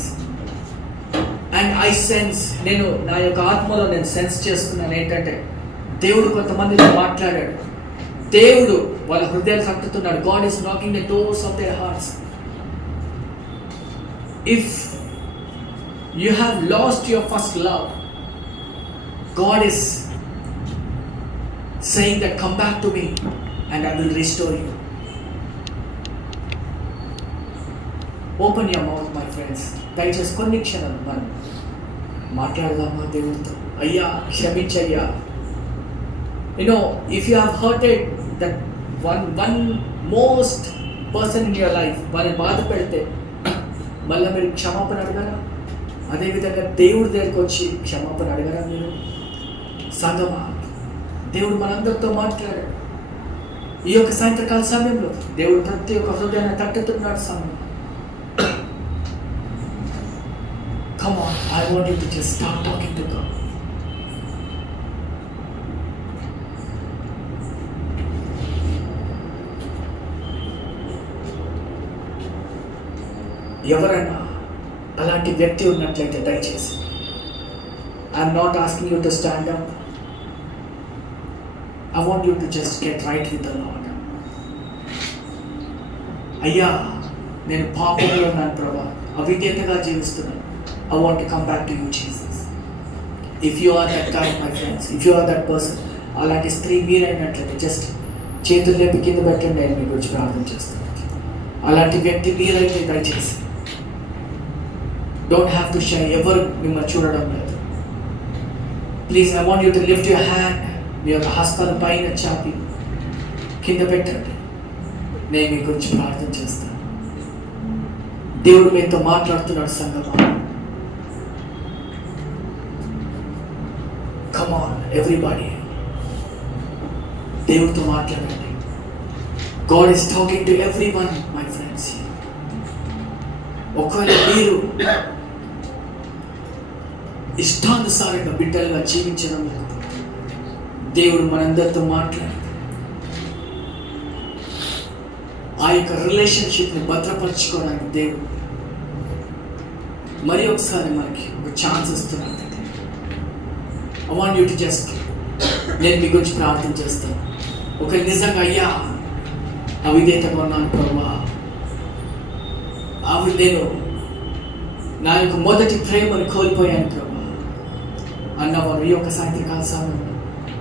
and I sense, నేను నా యొక్క ఆత్మలో నేను sense చేస్తున్నాను ఏంటంటే దేవుడు కొంతమందితో మాట్లాడాడు. దేవుడు వాళ్ళ హృదయాలు తట్టుతున్నాడు. God is knocking the doors of their hearts. If you have lost your first love, God is saying that come back to me and I will restore you. Open your mouth, my friends. దయచేసి కొన్ని క్షణాలు మనం మాట్లాడదామా దేవుడితో. అయ్యా క్షమించయ్యా. If you have hurted that one most person in your life, వాళ్ళని బాధ పెడితే మళ్ళీ మీరు క్షమాపణ అడగరా? అదేవిధంగా దేవుడి దగ్గరికి వచ్చి క్షమాపణ అడగరా మీరు? సంగమా, దేవుడు మనందరితో మాట్లాడాడు. ఈ యొక్క సాయంత్రకాల సమయంలో దేవుడు ప్రతి ఒక్క హృదయాన్ని తట్టుతున్నాడు. సమయం, come on, I want you to just start talking to God. ఎవరైనా అలాంటి వ్యక్తి ఉన్నట్లయితే దయచేసి, I'm not asking you to stand up. I want you to just get right with the Lord. అయ్యా నేను పాపంలో ఉన్నాను ప్రభా, అవిధేయతగా జీవిస్తున్నాను. I want to come back to you Jesus. If you are that guy my friends, if you are that person, అలాంటి స్త్రీ మీరైనట్లయితే just చేతులు లేపి కింద పెట్టండి, నేను మీ గురించి ప్రార్థన చేస్తాను. అలాంటి వ్యక్తి మీరైతే దయచేసి don't have to shy. ఎవరు మిమ్మల్ని చూడడం లేదు. Please, I want you to lift your hand. మీ యొక్క హస్తాలు పైన చాపి కింద పెట్టండి. నేను మీ గురించి ప్రార్థన చేస్తాను. దేవుడు మీతో మాట్లాడుతున్నాడు సంగమా. కమ్ ఆన్ ఎవ్రీబడి, దేవుడితో మాట్లాడండి. God is talking to everyone, my friends. ఒకవేళ మీరు ఇష్టానుసారంగా బిడ్డలుగా జీవించడం లేకపోతే దేవుడు మనందరితో మాట్లాడి ఆ యొక్క రిలేషన్షిప్ని భద్రపరచుకోవడానికి దేవుడు మరి ఒకసారి మనకి ఒక ఛాన్స్ ఇస్తున్నాడు. I want you to just, నేను మీ గురించి ప్రార్థన చేస్తాను. ఒకవేళ నిజంగా అయ్యా అవిధేయతగా ఉన్నాను ప్రభా, నేను నా యొక్క మొదటి ప్రేమను కోల్పోయాను ప్రభా అన్నవారు, ఈ యొక్క సాయంత్రకాల సమయంలో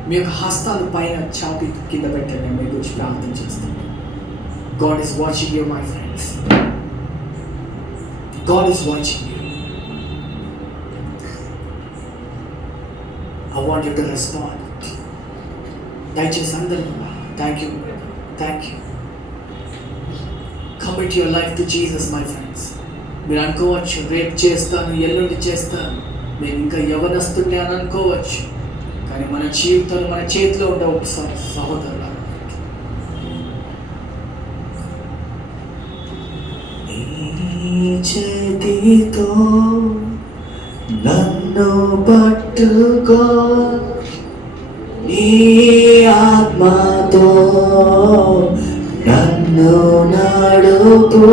మీ యొక్క హస్తాలు పైన చాపి కింద పెట్టండి. మీ గురించి ప్రార్థన చేస్తాను. God is watching you, my friends. God is watching you. I want you to respond. దయచేసి అందరూ thank you, thank you. Commit your life to Jesus, my friends. మీరు అనుకోవచ్చు రేపు చేస్తాను, ఎల్లుండి చేస్తాను, నేను ఇంకా యవనస్తుడిని అని అనుకోవచ్చు. కానీ మన జీవితాలు మన చేతిలో ఉండే ఒక సహోదరులు, నీ చేతితో నన్ను పట్టుకో, నీ ఆత్మతో నన్ను నడుపు,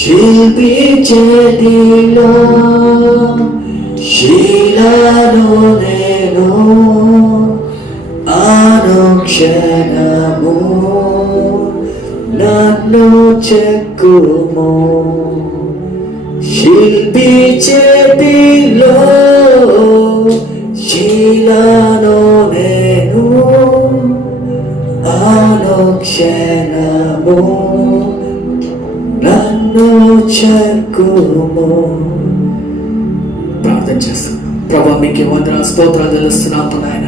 శిల్పి చేతిలో శీలను నేను అనుక్షణము నన్ను చెక్కుము, శిల్పి చేతిలో శీలను నేను అనుక్షణము నన్ను చెక్కుము. ప్రార్థన చేస్తాం. ప్రభా మీకే వందనాలు, స్తోత్రాలు తెలుస్తున్నాము నాయన.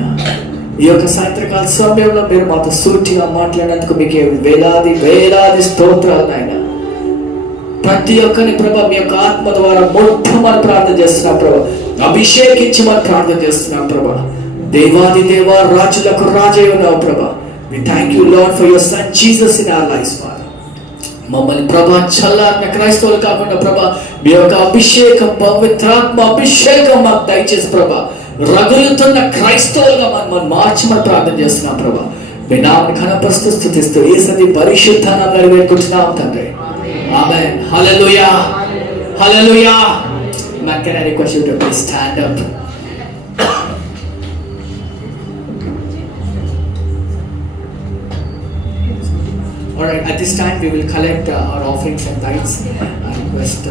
ఈ యొక్క సాయంత్రకాల సమయంలో మీరు మాతో సూటిగా మాట్లాడినందుకు మీకే వేలాది వేలాది స్తోత్రాలు నాయన. ప్రతి ఒక్కరిని ప్రభా మీ యొక్క ఆత్మ ద్వారా మొట్టమొదటి ప్రార్థన చేస్తున్నాం ప్రభా, అభిషేకించి మనం ప్రార్థన చేస్తున్నాం ప్రభా. దేవాది దేవ, రాజులకు రాజై ఉన్నావు ప్రభా. We thank you, Lord, for your son Jesus in our lives, Father. మమ్మల్ని ప్రభా చల్లారిన క్రైస్తవులు కాకుండా ప్రభా మీ యొక్క అభిషేకం, పవిత్రాత్మ అభిషేకం మాకు దయచేసి ప్రభా రగులుతున్న క్రైస్తవులుగా మనం మార్చమని ప్రార్థన చేస్తున్నాం ప్రభా. మీ నామని ఘనపరుస్తూ స్తుతిస్తూ యేసయ్య పరిశుద్ధ నామములో వేడుకుంటున్నాం తండ్రి. ఆమేన్. హల్లెలూయా. హల్లెలూయా. Man, can I request you to please stand up? Alright, at this time we will collect our offerings and tithes. I request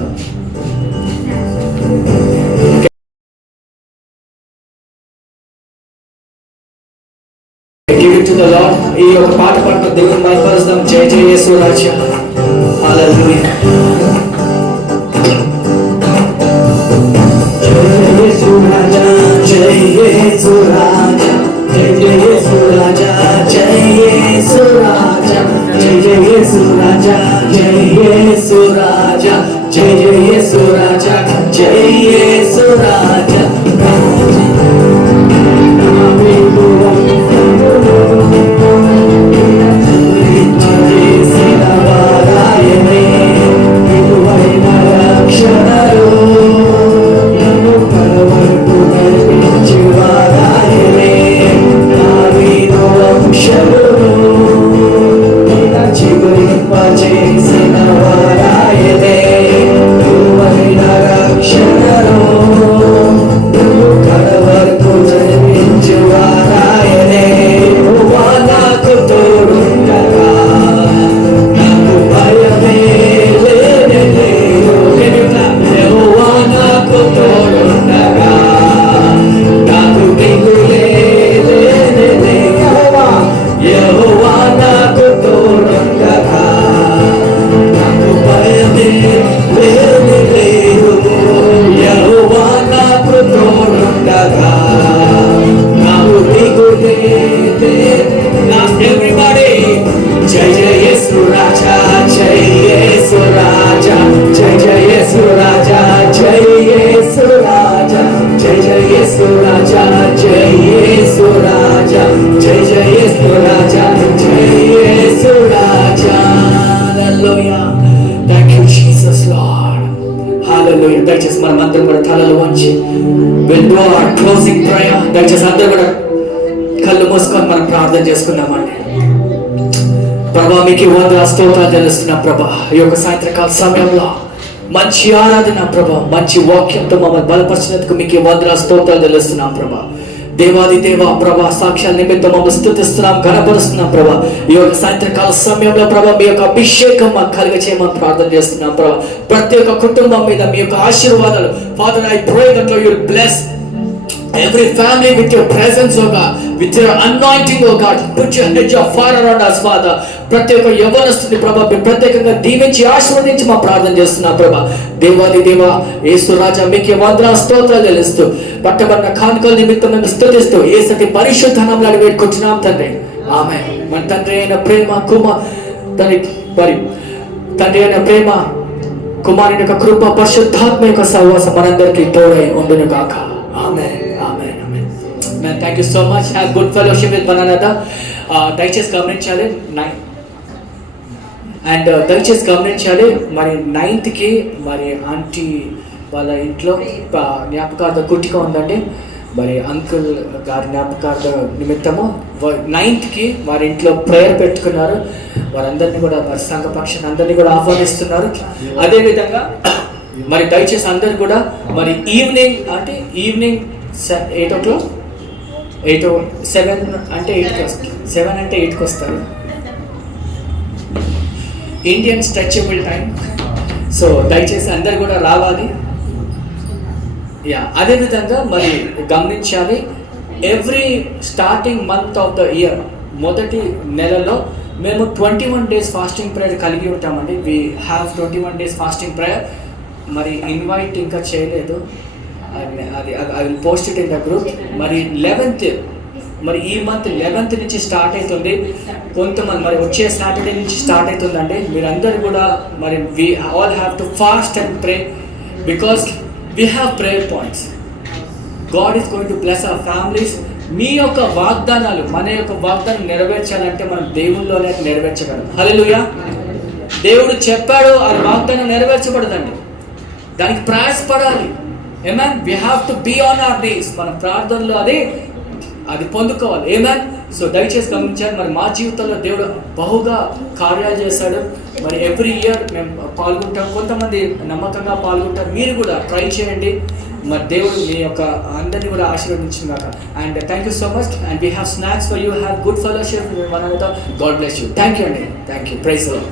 give it to the Lord. ఈ ఒక పాట పాడుతూ దేవుని మహిమపరుస్తాం. జై జై యేసు రాజా. హల్లెలూయా. జై యేసు రాజా, జై జై యేసు రాజా, జై యేసు రాజా, జై జై యేసు రాజా, జై యేసు రాజా, జై జై యేసు రాజా, జై యేసు రాజా. దయచేసి మనం అందరం కూడా తలలు వంచి we'll do our closing prayer. దయచేసి అందరూ కూడా కళ్ళు మూసుకొని మనం ప్రార్థన చేసుకుందామండి. ప్రభా మీకు వందనాలు స్తోత్రాలు చెల్లిస్తున్నా ప్రభా. ఈ యొక్క సాయంత్రకాల సమయంలో మంచి ఆరాధన ప్రభా, మంచి వాక్యంతో మమ్మల్ని బలపరిచినందుకు మీకు వందనాలు స్తోత్రాలు చెల్లిస్తున్నాం ప్రభా. దేవాది దేవ ప్రభా, సాక్ష్యాల నిమిత్తం మమ్మల్ని స్తుతిస్తున్నాం, ఘనపరుస్తున్నాం ప్రభా. ఈ యొక్క సాయంత్రకాల సమయంలో ప్రభా మీ యొక్క అభిషేకం మాకు కలిగ చేయమని ప్రార్థన చేస్తున్నాం ప్రభా. ప్రతి ఒక్క కుటుంబం మీద మీ యొక్క ఆశీర్వాదాలు father, I pray that you will bless every family with your presence, oh God, with your anointing, oh God. Put your hedge of fire around us, Father. ప్రతి ఒక్క యవ్వనస్తుని ప్రభా ప్రత్యేకంగా దీవించి ఆశీర్వదించి మా ప్రార్థన చేస్తున్నా ప్రభా. దేవాది దేవ యేసు రాజా మీకు వందనాలు స్తోత్రాలు చెల్లిస్తూ పట్టబడిన కానుకల నిమిత్తం మేము స్తుతిస్తూ యేసయ్య పరిశుద్ధ నామములో వేడుకుంటున్నాం తండ్రి. ఆమేన్. మన తండ్రి అయిన ప్రేమ తండ్రి అయిన ప్రేమ, కుమారుని యొక్క కృప, పరిశుద్ధాత్మ యొక్క సహవాసం మనందరికీ తోడై ఉండును గాక. ఆమేన్. ఆమేన్. ఆమేన్. Man, thank you so much. Have good fellowship with one another. దయచేసి గమనించాలి దయచేసి గమనించాలి మరి 9th మరి ఆంటీ వాళ్ళ ఇంట్లో జ్ఞాపకార్థ కుట్టిక ఉందండి. మరి అంకుల్ గారి జ్ఞాపకార్థ నిమిత్తము 9th వారి ఇంట్లో ప్రేయర్ పెట్టుకున్నారు. వారందరినీ కూడా మరి సంఘ పక్షాన్ని అందరినీ కూడా ఆహ్వానిస్తున్నారు. అదేవిధంగా మరి దయచేసి అందరు కూడా మరి ఈవినింగ్ 8 o'clock 7 అంటే 8కి వస్తారు. Indian stretchable time. సో దయచేసి అందరు కూడా రావాలి. అదేవిధంగా మరి గమనించాలి, every starting month of the year మొదటి నెలలో మేము 21 days ఫాస్టింగ్ ప్రేయర్ కలిగి ఉంటామండి. We have 21 days fasting prayer. మరి ఇన్వైట్ ఇంకా చేయలేదు, అది I will post it in the group. మరి 11th మరి ఈ మంత్ 11th నుంచి స్టార్ట్ అవుతుంది. కొంతమంది మరి వచ్చే సాటర్డే నుంచి స్టార్ట్ అవుతుందండి. మీరందరూ కూడా మరి we all have to fast and pray because we have prayer points. God is going to bless our families. మీ యొక్క వాగ్దానాలు, మన యొక్క వాగ్దానం నెరవేర్చాలంటే మనం దేవుళ్ళలోనే నెరవేర్చగలం. హల్లెలూయా. దేవుడు చెప్పాడు అది వాగ్దానం నెరవేర్చబడదండి, దానికి ప్రయాసపడాలి. Amen we have to be on our days, మన ప్రార్థనలో అది పొందుకోవాలి. ఏమన్ సో దయచేసి గమనించాలి. మరి మా జీవితంలో దేవుడు బహుగా కార్యాలు చేశాడు. మరి ఎవ్రీ ఇయర్ మేము పాల్గొంటాం, కొంతమంది నమ్మకంగా పాల్గొంటారు. మీరు కూడా ట్రై చేయండి. మరి దేవుడు మీ యొక్క అందరినీ కూడా ఆశీర్వదించుగాక. And thank you so much. And we have snacks for you, have good fellowship one another. God bless you. Thank you అండి, thank you. Praise the lord.